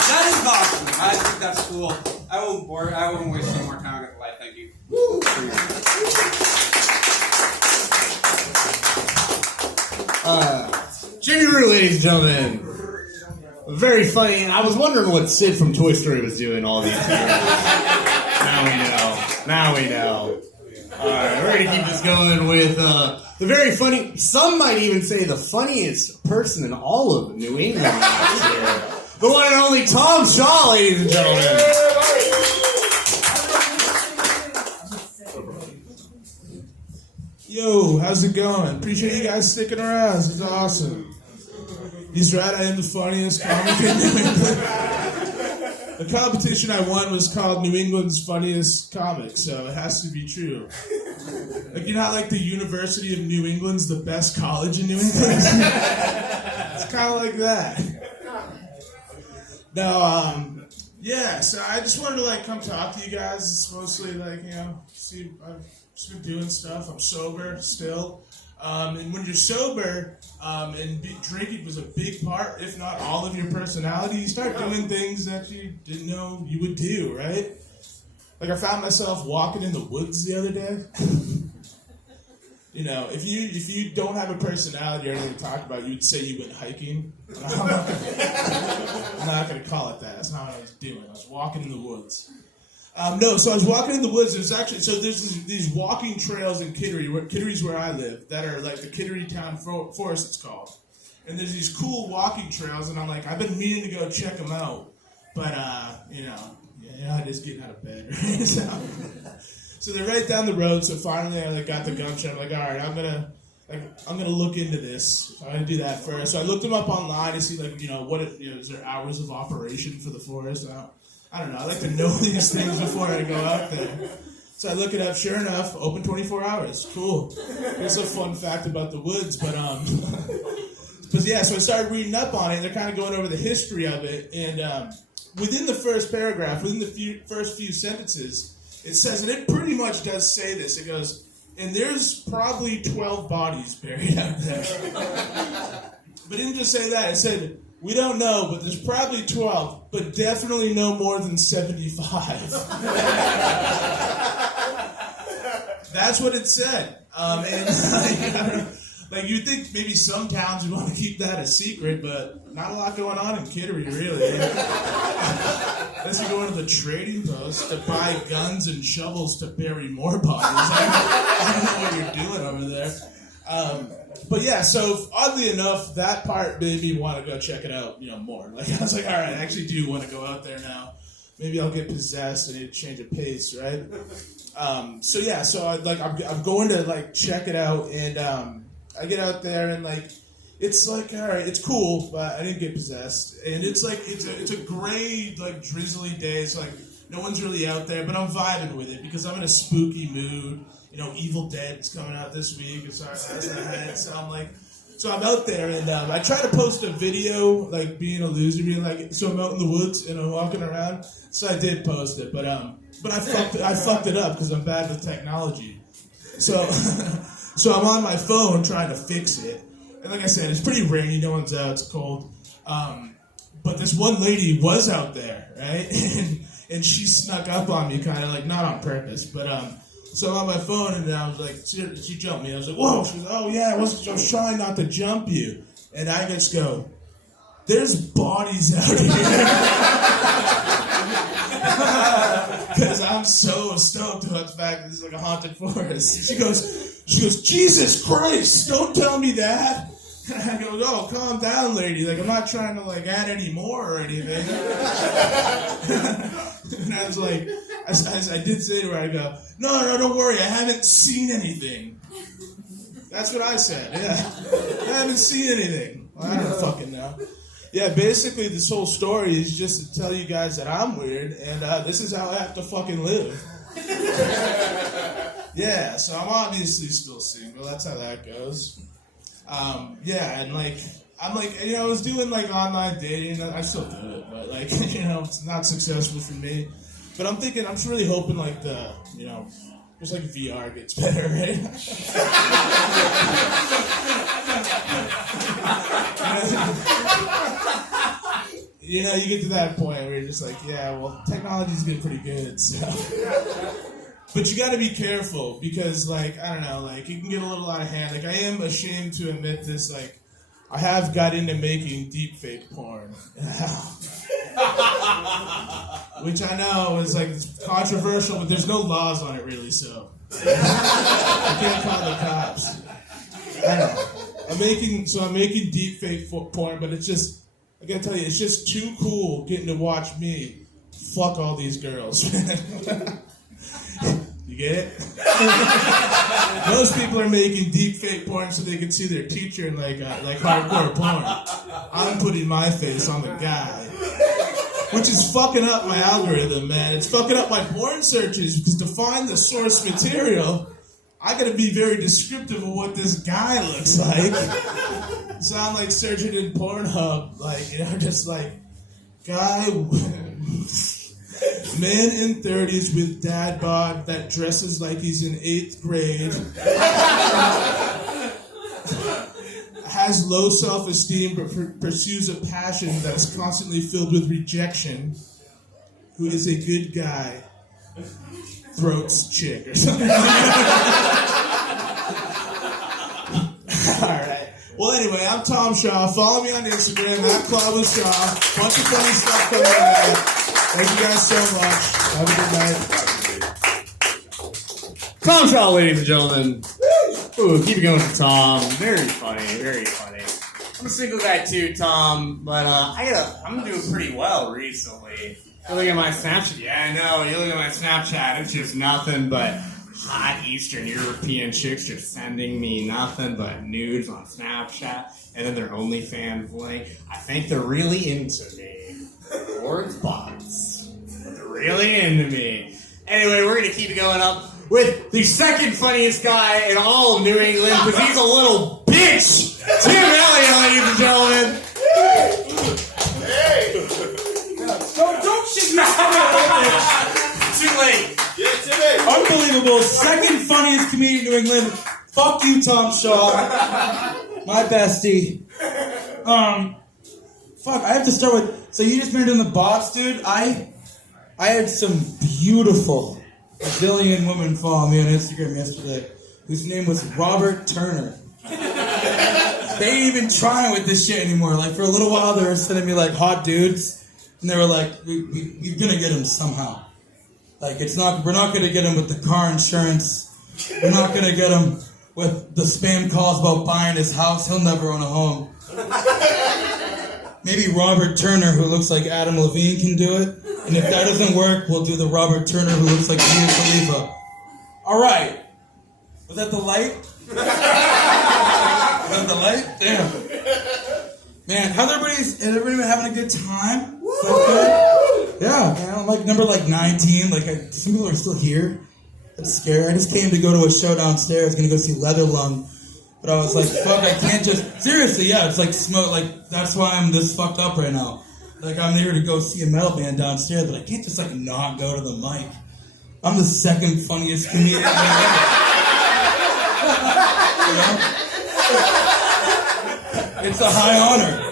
That is awesome. I think that's cool. I won't waste any more time. I'm going to lie. Thank you. Jimmy Roo, ladies and gentlemen. Very funny. I was wondering what Sid from Toy Story was doing all these years. Now we know. All right, we're gonna keep this going with the very funny. Some might even say the funniest person in all of New England last year. The one and only Tom Shaw, ladies and gentlemen. Yo, how's it going? Appreciate you guys sticking around. This is awesome. He's right, I am the funniest comic in New England. The competition I won was called New England's Funniest Comic, so it has to be true. Like, you know how, like, the University of New England's the best college in New England? It's kind of like that. No, yeah, so I just wanted to, like, come talk to you guys. It's mostly, like, you know, see, I've just been doing stuff. I'm sober still. And when you're sober, and drinking was a big part, if not all of your personality, you start doing things that you didn't know you would do, right? Like I found myself walking in the woods the other day. You know, if you don't have a personality or anything to talk about, you would say you went hiking. I'm not going to call it that. That's not what I was doing. I was walking in the woods. So I was walking in the woods. There's these walking trails in Kittery. Kittery's where I live. That are like the Kittery Town Forest, it's called. And there's these cool walking trails, and I'm like, I've been meaning to go check them out, but you know, I just getting out of bed. Right? So they're right down the road. So finally, I got the gumption. I'm like, all right, I'm gonna look into this. I'm gonna do that first. So I looked them up online to see is there hours of operation for the forest? I don't know. I like to know these things before I go out there. So I look it up. Sure enough, open 24 hours. Cool. Here's a fun fact about the woods. But so I started reading up on it. And they're kind of going over the history of it. And within the first paragraph, within the first few sentences, it says, and it pretty much does say this. It goes, and there's probably 12 bodies buried out there. But it didn't just say that. It said, we don't know, but there's probably 12, but definitely no more than 75. That's what it said. Like you'd think maybe some towns would want to keep that a secret, but not a lot going on in Kittery, really. Unless you go into the trading post to buy guns and shovels to bury more bodies. I don't know what you're doing over there. But yeah, so oddly enough, that part made me want to go check it out, more. Like I was like, all right, I actually do want to go out there now. Maybe I'll get possessed. I need to change of pace, right? I'm going to check it out, and I get out there, and it's like, all right, it's cool, but I didn't get possessed, and it's a gray drizzly day. It's like no one's really out there, but I'm vibing with it because I'm in a spooky mood. Evil Dead's coming out this week. So I'm out there, and I try to post a video, being a loser, so I'm out in the woods and I'm walking around. So I did post it, but I fucked it up because I'm bad with technology. So I'm on my phone trying to fix it, and like I said, it's pretty rainy. No one's out. It's cold. But this one lady was out there, right? And she snuck up on me, kind of not on purpose, but so I'm on my phone, and I was like, she jumped me. I was like, whoa. She goes, oh, yeah, I was trying not to jump you. And I just go, there's bodies out here. Because I'm so stoked about the fact that this is a haunted forest. She goes, Jesus Christ, don't tell me that. And I go, oh, calm down, lady. I'm not trying to, add any more or anything. And I was like, I did say to her, I go, no, don't worry, I haven't seen anything. That's what I said, yeah. I haven't seen anything. Well, I don't fucking know. Yeah, basically this whole story is just to tell you guys that I'm weird, and this is how I have to fucking live. Yeah, so I'm obviously still single, that's how that goes. And I was doing online dating. I still do it, but it's not successful for me. But I'm just really hoping just VR gets better, right? You get to that point where you're just technology's getting pretty good, so. But you got to be careful because, I don't know, it can get a little out of hand. I am ashamed to admit this, I have got into making deepfake porn. Which I know is like controversial, but there's no laws on it really, so I can't call the cops. I know. I'm making deepfake porn, but it's just, I gotta tell you, it's just too cool getting to watch me fuck all these girls. You get it? Most people are making deepfake porn so they can see their teacher in like hardcore porn. I'm putting my face on the guy. Which is fucking up my algorithm, man. It's fucking up my porn searches because to find the source material, I gotta be very descriptive of what this guy looks like. So I'm like searching in Pornhub, like, you know, just like, guy, man in 30s with dad bod that dresses like he's in 8th grade. Has low self-esteem but pursues a passion that's constantly filled with rejection, who is a good guy, throats chick or something. Alright. Well, anyway, I'm Tom Shaw. Follow me on Instagram, @ClaudiusShaw. Bunch of funny stuff coming out there. Thank you guys so much. Have a good night. Tom Shaw, ladies and gentlemen. Ooh, keep it going for Tom. Very funny, very funny. I'm a single guy too, Tom, but I'm doing pretty well recently. You look at my Snapchat. Yeah, I know. You look at my Snapchat. It's just nothing but hot Eastern European chicks just sending me nothing but nudes on Snapchat, and then their OnlyFans link. I think they're really into me. Or it's bots. But they're really into me. Anyway, we're going to keep it going up with the second funniest guy in all of New England, because he's a little bitch! Tim Elliott, ladies and gentlemen! Hey! Don't shit me. Too late. Yeah, too late. Unbelievable. Second funniest comedian in New England. Fuck you, Tom Shaw. My bestie. Fuck, I have to start with, so you just mentioned the bots, dude. I had some beautiful Brazilian women follow me on Instagram yesterday, whose name was Robert Turner. They ain't even trying with this shit anymore. Like, for a little while, they were sending me, like, hot dudes, and they were like, we're gonna get him somehow. Like, we're not gonna get him with the car insurance. We're not gonna get him with the spam calls about buying his house. He'll never own a home. Maybe Robert Turner, who looks like Adam Levine, can do it. And if that doesn't work, we'll do the Robert Turner who looks like Mia Khalifa. All right. Was that the light? Was that the light? Damn. Man, how's everybody been having a good time? So good? Yeah, man. I'm like number 19. Some people are still here. That's scary. I just came to go to a show downstairs. Gonna go see Leatherlung. But I was like, fuck, I can't just... Seriously, yeah, it's like smoke. Like, that's why I'm this fucked up right now. Like, I'm here to go see a metal band downstairs, but I can't just, not go to the mic. I'm the second funniest comedian in the world. You know? It's a high honor.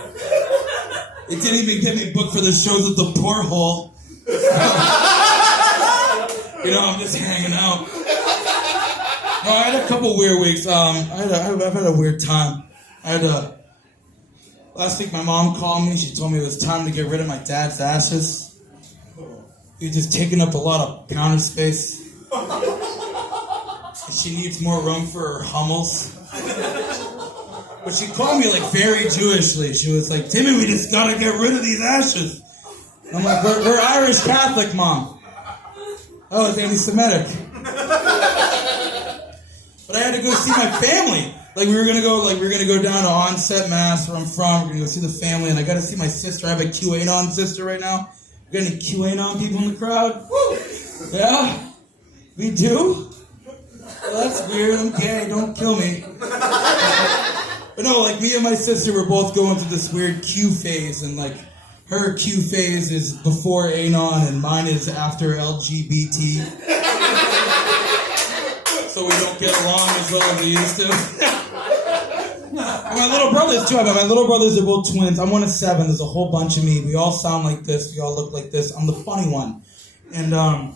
It didn't even get me booked for the shows at the Porthole. You know, I'm just hanging out. No, I had a couple weird weeks. I've had a weird time. Last week my mom called me. She told me it was time to get rid of my dad's ashes. He was just taking up a lot of counter space. And she needs more room for her Hummels. But she called me very Jewishly. She was like, Timmy, we just gotta get rid of these ashes. I'm like, we're Irish Catholic, Mom. Oh, it's anti-Semitic. But I had to go see my family. We were gonna go down to Onset, Mass, where I'm from. We're gonna go see the family, and I gotta see my sister. I have a QAnon sister right now. We got any QAnon people in the crowd? Woo! Yeah? We do? Well, that's weird. I'm gay. Don't kill me. But no, me and my sister were both going through this weird Q phase, and her Q phase is before Anon, and mine is after LGBT. So we don't get along as well as we used to. My little brothers too. My little brothers are both twins. I'm one of 7. There's a whole bunch of me. We all sound like this. We all look like this. I'm the funny one. And my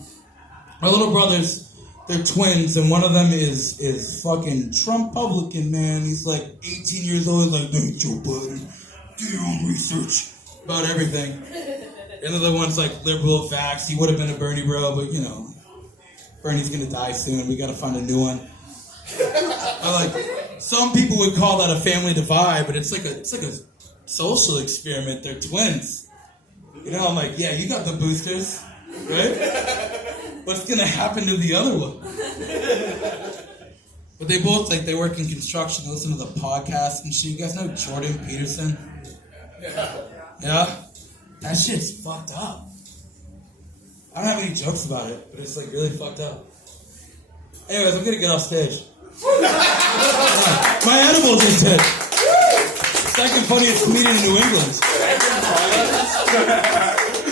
little brothers, They're twins, and one of them is fucking Trump-publican, man. He's like 18 years old. He's like, hey, Joe Biden, do your own research about everything. And the other one's like liberal facts. He would have been a Bernie bro, but you know, Bernie's gonna die soon. We gotta find a new one. Some people would call that a family divide, but it's like a social experiment. They're twins. You know, I'm like, yeah, you got the boosters, right? What's gonna happen to the other one? But they both they work in construction, they listen to the podcast and shit. You guys know Jordan Peterson? Yeah? That shit's fucked up. I don't have any jokes about it, but it's really fucked up. Anyways, I'm gonna get off stage. My animals are dead. Second funniest comedian in New England.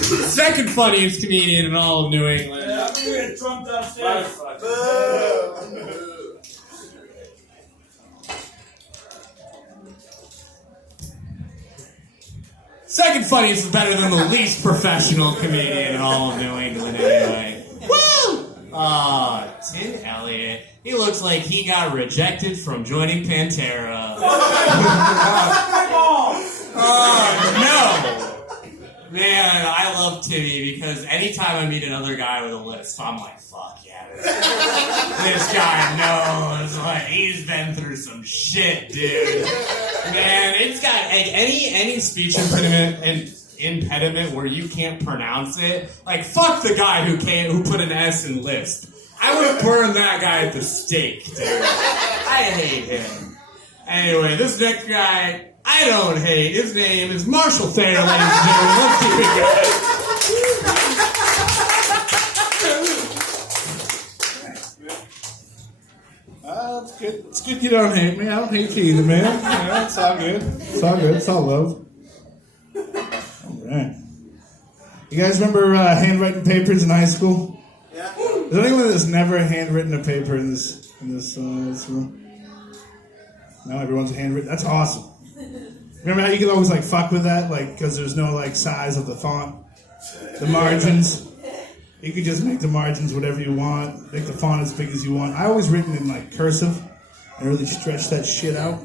Second funniest comedian in all of New England. Yeah, I'm gonna get Trump downstairs. Second funniest is better than the least professional comedian in all of New England anyway. Woo! Tim Elliott. He looks like he got rejected from joining Pantera. No! Man, I love Timmy because anytime I meet another guy with a lisp, I'm like, fuck yeah, this guy knows, he's been through some shit, dude. Man, it's got any speech impediment where you can't pronounce it. Fuck the guy who put an S in lisp. I would burn that guy at the stake, dude. I hate him. Anyway, this next guy, I don't hate. His name is Marshall Thayer, ladies and gentlemen. Let's keep it going. It's good. It's good you don't hate me. I don't hate you either, man. Yeah, it's all good. It's all good. It's all love. All right. You guys remember handwriting papers in high school? Yeah. Is there anyone that's never handwritten a paper in this room? No, everyone's handwritten. That's awesome. Remember how you could always fuck with that, because there's no size of the font, the margins. You could just make the margins whatever you want, make the font as big as you want. I always written in cursive and really stretch that shit out.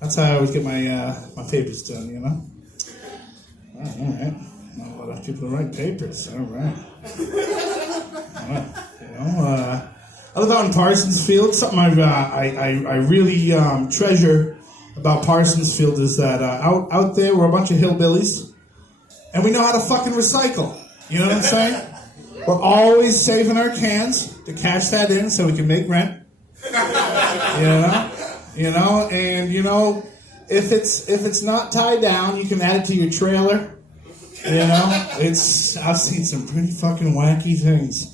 That's how I always get my papers done, you know. All right, not a lot of people write papers. All right. I live out in Parsonsfield. Something I really treasure about Parsonsfield is that out there we're a bunch of hillbillies, and we know how to fucking recycle. You know what I'm saying? We're always saving our cans to cash that in so we can make rent. If it's not tied down, you can add it to your trailer. I've seen some pretty fucking wacky things.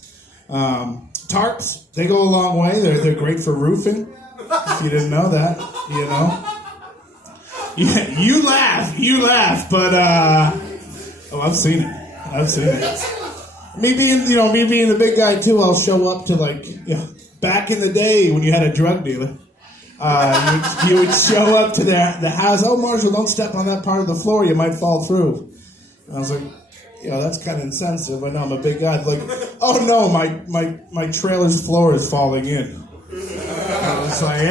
Tarps, they go a long way. They're great for roofing. If you didn't know that, Yeah, you laugh, but I've seen it. Me being the big guy too, I'll show up to back in the day when you had a drug dealer. You would show up to the house. Oh, Marshall, don't step on that part of the floor. You might fall through. And I was like, that's kind of insensitive. I know I'm a big guy. Oh no, my trailer's floor is falling in. I was like,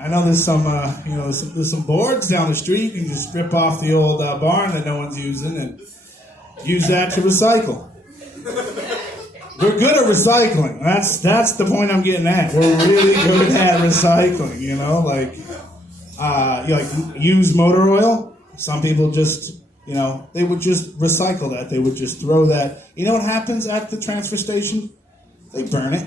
I know there's some there's some boards down the street. You can just strip off the old barn that no one's using and use that to recycle. We're good at recycling. That's the point I'm getting at. We're really good at recycling. Used motor oil. Some people just. They would just recycle that. They would just throw that. You know what happens at the transfer station? They burn it.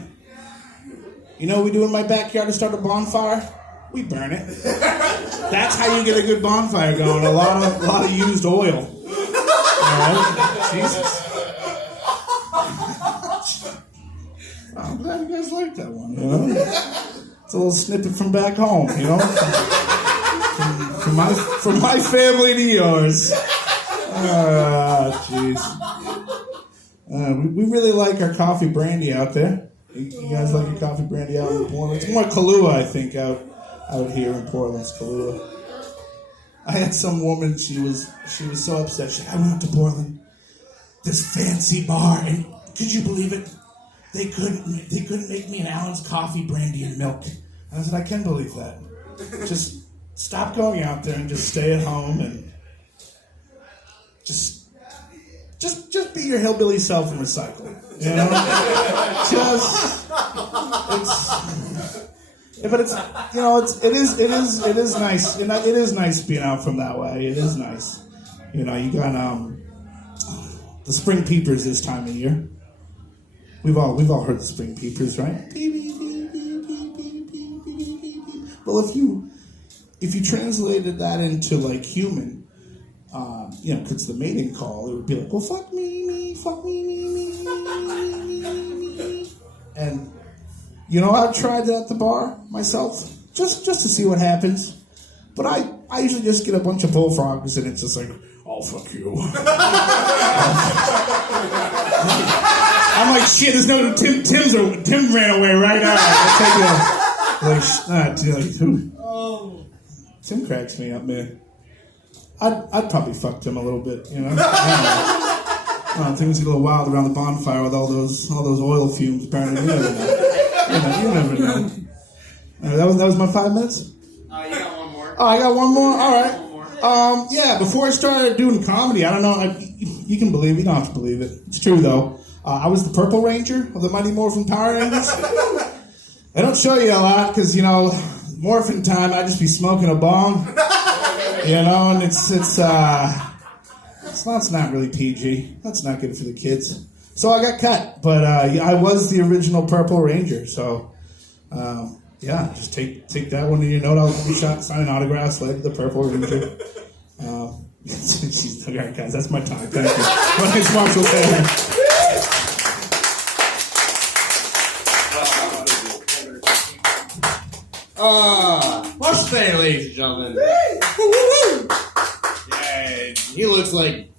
You know what we do in my backyard to start a bonfire? We burn it. That's how you get a good bonfire going. A lot of used oil. All right? Jesus. I'm glad you guys like that one. It's a little snippet from back home. From my family to yours. Jeez. We really like our coffee brandy out there. You guys like your coffee brandy out in Portland? It's more Kahlua, I think, out here in Portland. It's Kahlua. I had some woman. She was so upset. She said, I went to Portland, this fancy bar, and could you believe it? they couldn't make me an Allen's coffee, brandy, and milk. And I said, I can believe that. Just stop going out there and just stay at home and just be your hillbilly self and recycle. You know? But it's it is nice. You know, it is nice being out from that way. It is nice. You know, you got the spring peepers this time of year. We've all heard the spring peepers, right? Well, if you translated that into like human, you know, 'cause it's the mating call, it would be like, well, fuck me, fuck me. And you know, I've tried that at the bar myself, just to see what happens. But I usually just get a bunch of bullfrogs, and it's just like, oh, fuck you. I'm like, shit, there's no Tim ran away right now. Tim cracks me up, man. I'd probably fuck Tim a little bit, you know. I don't know, things get a little wild around the bonfire with all those oil fumes burning. You never know. You never know. That was my 5 minutes. You got one more. Oh, I got one more. All right. Yeah. Before I started doing comedy, I don't know. You can believe it. You don't have to believe it. It's true though. I was the Purple Ranger of the Mighty Morphin Power Rangers. I don't show you a lot because, you know, morphin time, I'd just be smoking a bong. You know, and it's not really PG. That's not good for the kids. So I got cut, but I was the original Purple Ranger. So, yeah, just take that one in your note. I'll be signing autographs like the Purple Ranger. All right, guys, that's my time. Thank you. My name's Marshall Taylor. What's there, ladies and gentlemen? Yeah, he looks like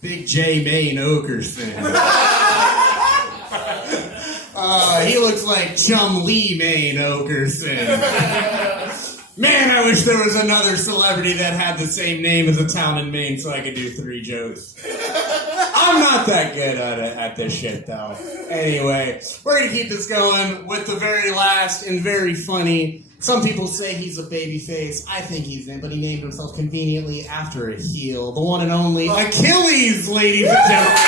Big J Maine Okerson. He looks like Chum Lee Maine Okerson. Man, I wish there was another celebrity that had the same name as a town in Maine so I could do 3 jokes. I'm not that good at this shit, though. Anyway, we're going to keep this going with the very last and very funny. Some people say he's a baby face. I think he's in, but he named himself conveniently after a heel. The one and only Achilles, ladies and gentlemen.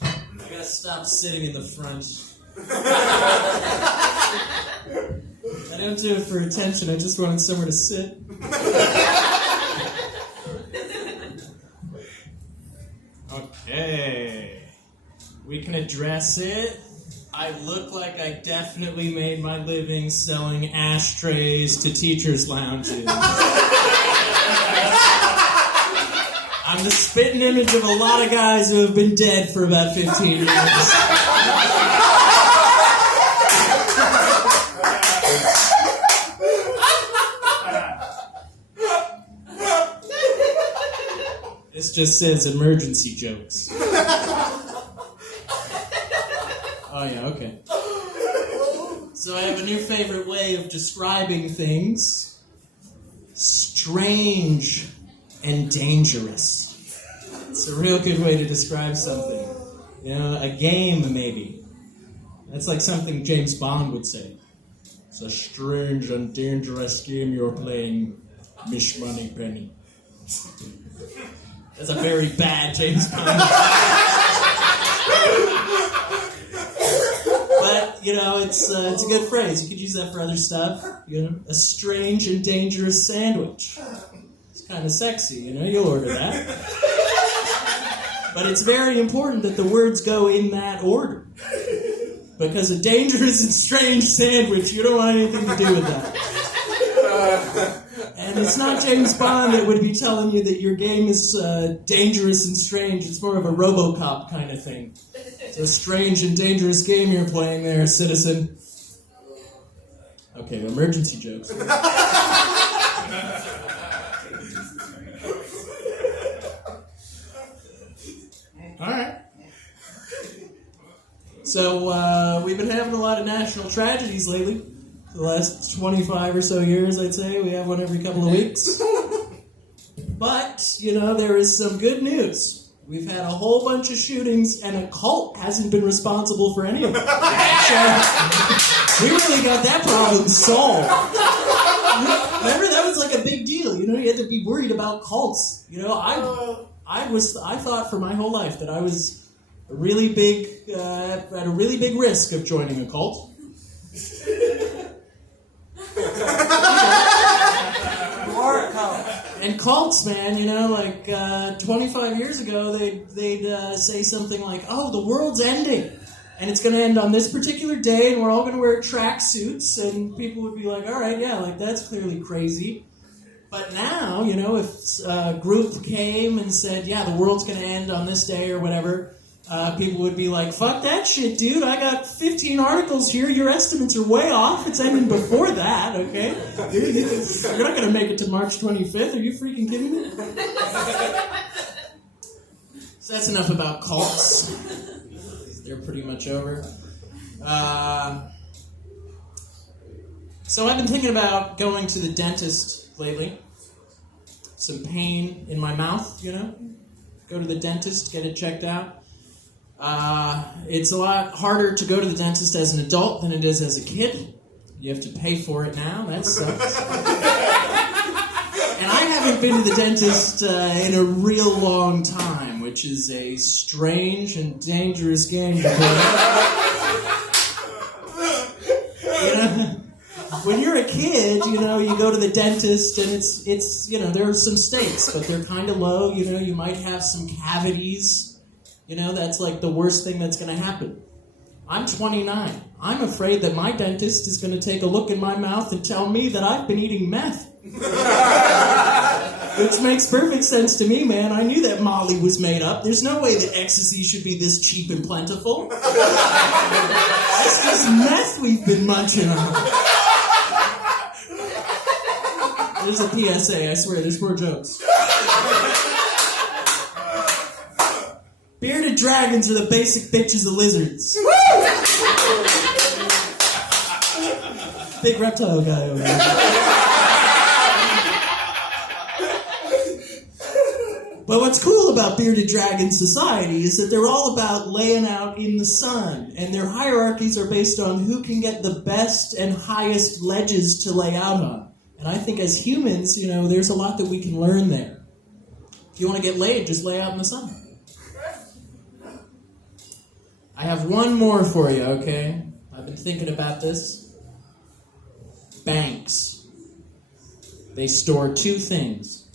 I gotta stop sitting in the front. I don't do it for attention, I just wanted somewhere to sit. Okay. We can address it. I look like I definitely made my living selling ashtrays to teachers' lounges. I'm the spitting image of a lot of guys who have been dead for about 15 years. This just says emergency jokes. Oh yeah, okay. So I have a new favorite way of describing things. Strange and dangerous. It's a real good way to describe something. You know, a game maybe. That's like something James Bond would say. It's a strange and dangerous game you're playing, Miss Moneypenny. That's a very bad James Bond. But, you know, it's a good phrase. You could use that for other stuff. You know, a strange and dangerous sandwich. It's kind of sexy, you know, you'll order that. But it's very important that the words go in that order. Because a dangerous and strange sandwich, you don't want anything to do with that. And it's not James Bond that would be telling you that your game is dangerous and strange. It's more of a RoboCop kind of thing. It's a strange and dangerous game you're playing there, citizen. Okay, emergency jokes. Alright. So, we've been having a lot of national tragedies lately. For the last 25 or so years, I'd say. We have one every couple of weeks. But, there is some good news. We've had a whole bunch of shootings, and a cult hasn't been responsible for any of them. So, we really got that problem solved. Remember, that was like a big deal. You had to be worried about cults. I thought for my whole life that I was at a really big risk of joining a cult. And cults, man, 25 years ago, they'd say something like, "Oh, the world's ending, and it's going to end on this particular day, and we're all going to wear tracksuits," and people would be like, "All right, yeah, that's clearly crazy." But now, if a group came and said, "Yeah, the world's going to end on this day," or whatever, people would be like, "Fuck that shit, dude. I got 15 articles here. Your estimates are way off. It's ending before that, okay? You're not going to make it to March 25th. Are you freaking kidding me?" So that's enough about cults. They're pretty much over. So I've been thinking about going to the dentist lately. Some pain in my mouth, Go to the dentist, get it checked out. It's a lot harder to go to the dentist as an adult than it is as a kid. You have to pay for it now. That sucks. And I haven't been to the dentist in a real long time, which is a strange and dangerous game to play. When you're a kid, you go to the dentist and it's there are some stakes, but they're kind of low. You might have some cavities. That's like the worst thing that's going to happen. I'm 29. I'm afraid that my dentist is going to take a look in my mouth and tell me that I've been eating meth. Which makes perfect sense to me, man. I knew that Molly was made up. There's no way that ecstasy should be this cheap and plentiful. It's just meth we've been munching on. There's a PSA, I swear, there's more jokes. Bearded dragons are the basic bitches of lizards. Big reptile guy over there. But what's cool about bearded dragon society is that they're all about laying out in the sun, and their hierarchies are based on who can get the best and highest ledges to lay out on. And I think as humans, there's a lot that we can learn there. If you want to get laid, just lay out in the sun. I have one more for you, okay? I've been thinking about this. Banks. They store two things.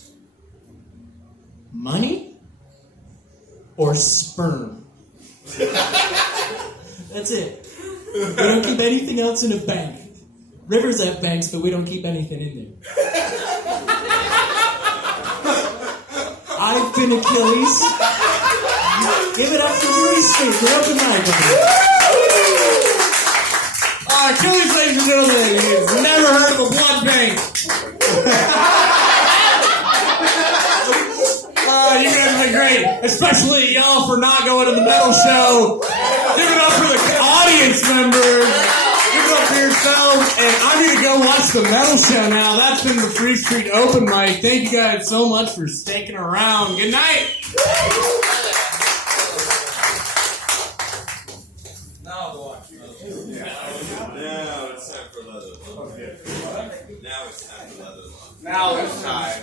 Money or sperm. That's it. We don't keep anything else in a bank. Rivers have banks, but we don't keep anything in there. I've been Achilles. Give it up for Free Street. We're open mic. Achilles, ladies and gentlemen, you've never heard of a blood bank. You guys have been great, especially y'all for not going to the metal show. Give it up for the audience members. Give it up for yourselves. And I'm going to go watch the metal show now. That's been the Free Street Open Mic. Thank you guys so much for sticking around. Good night. Now it's time for leather. Now it's time for leather. Now it's time.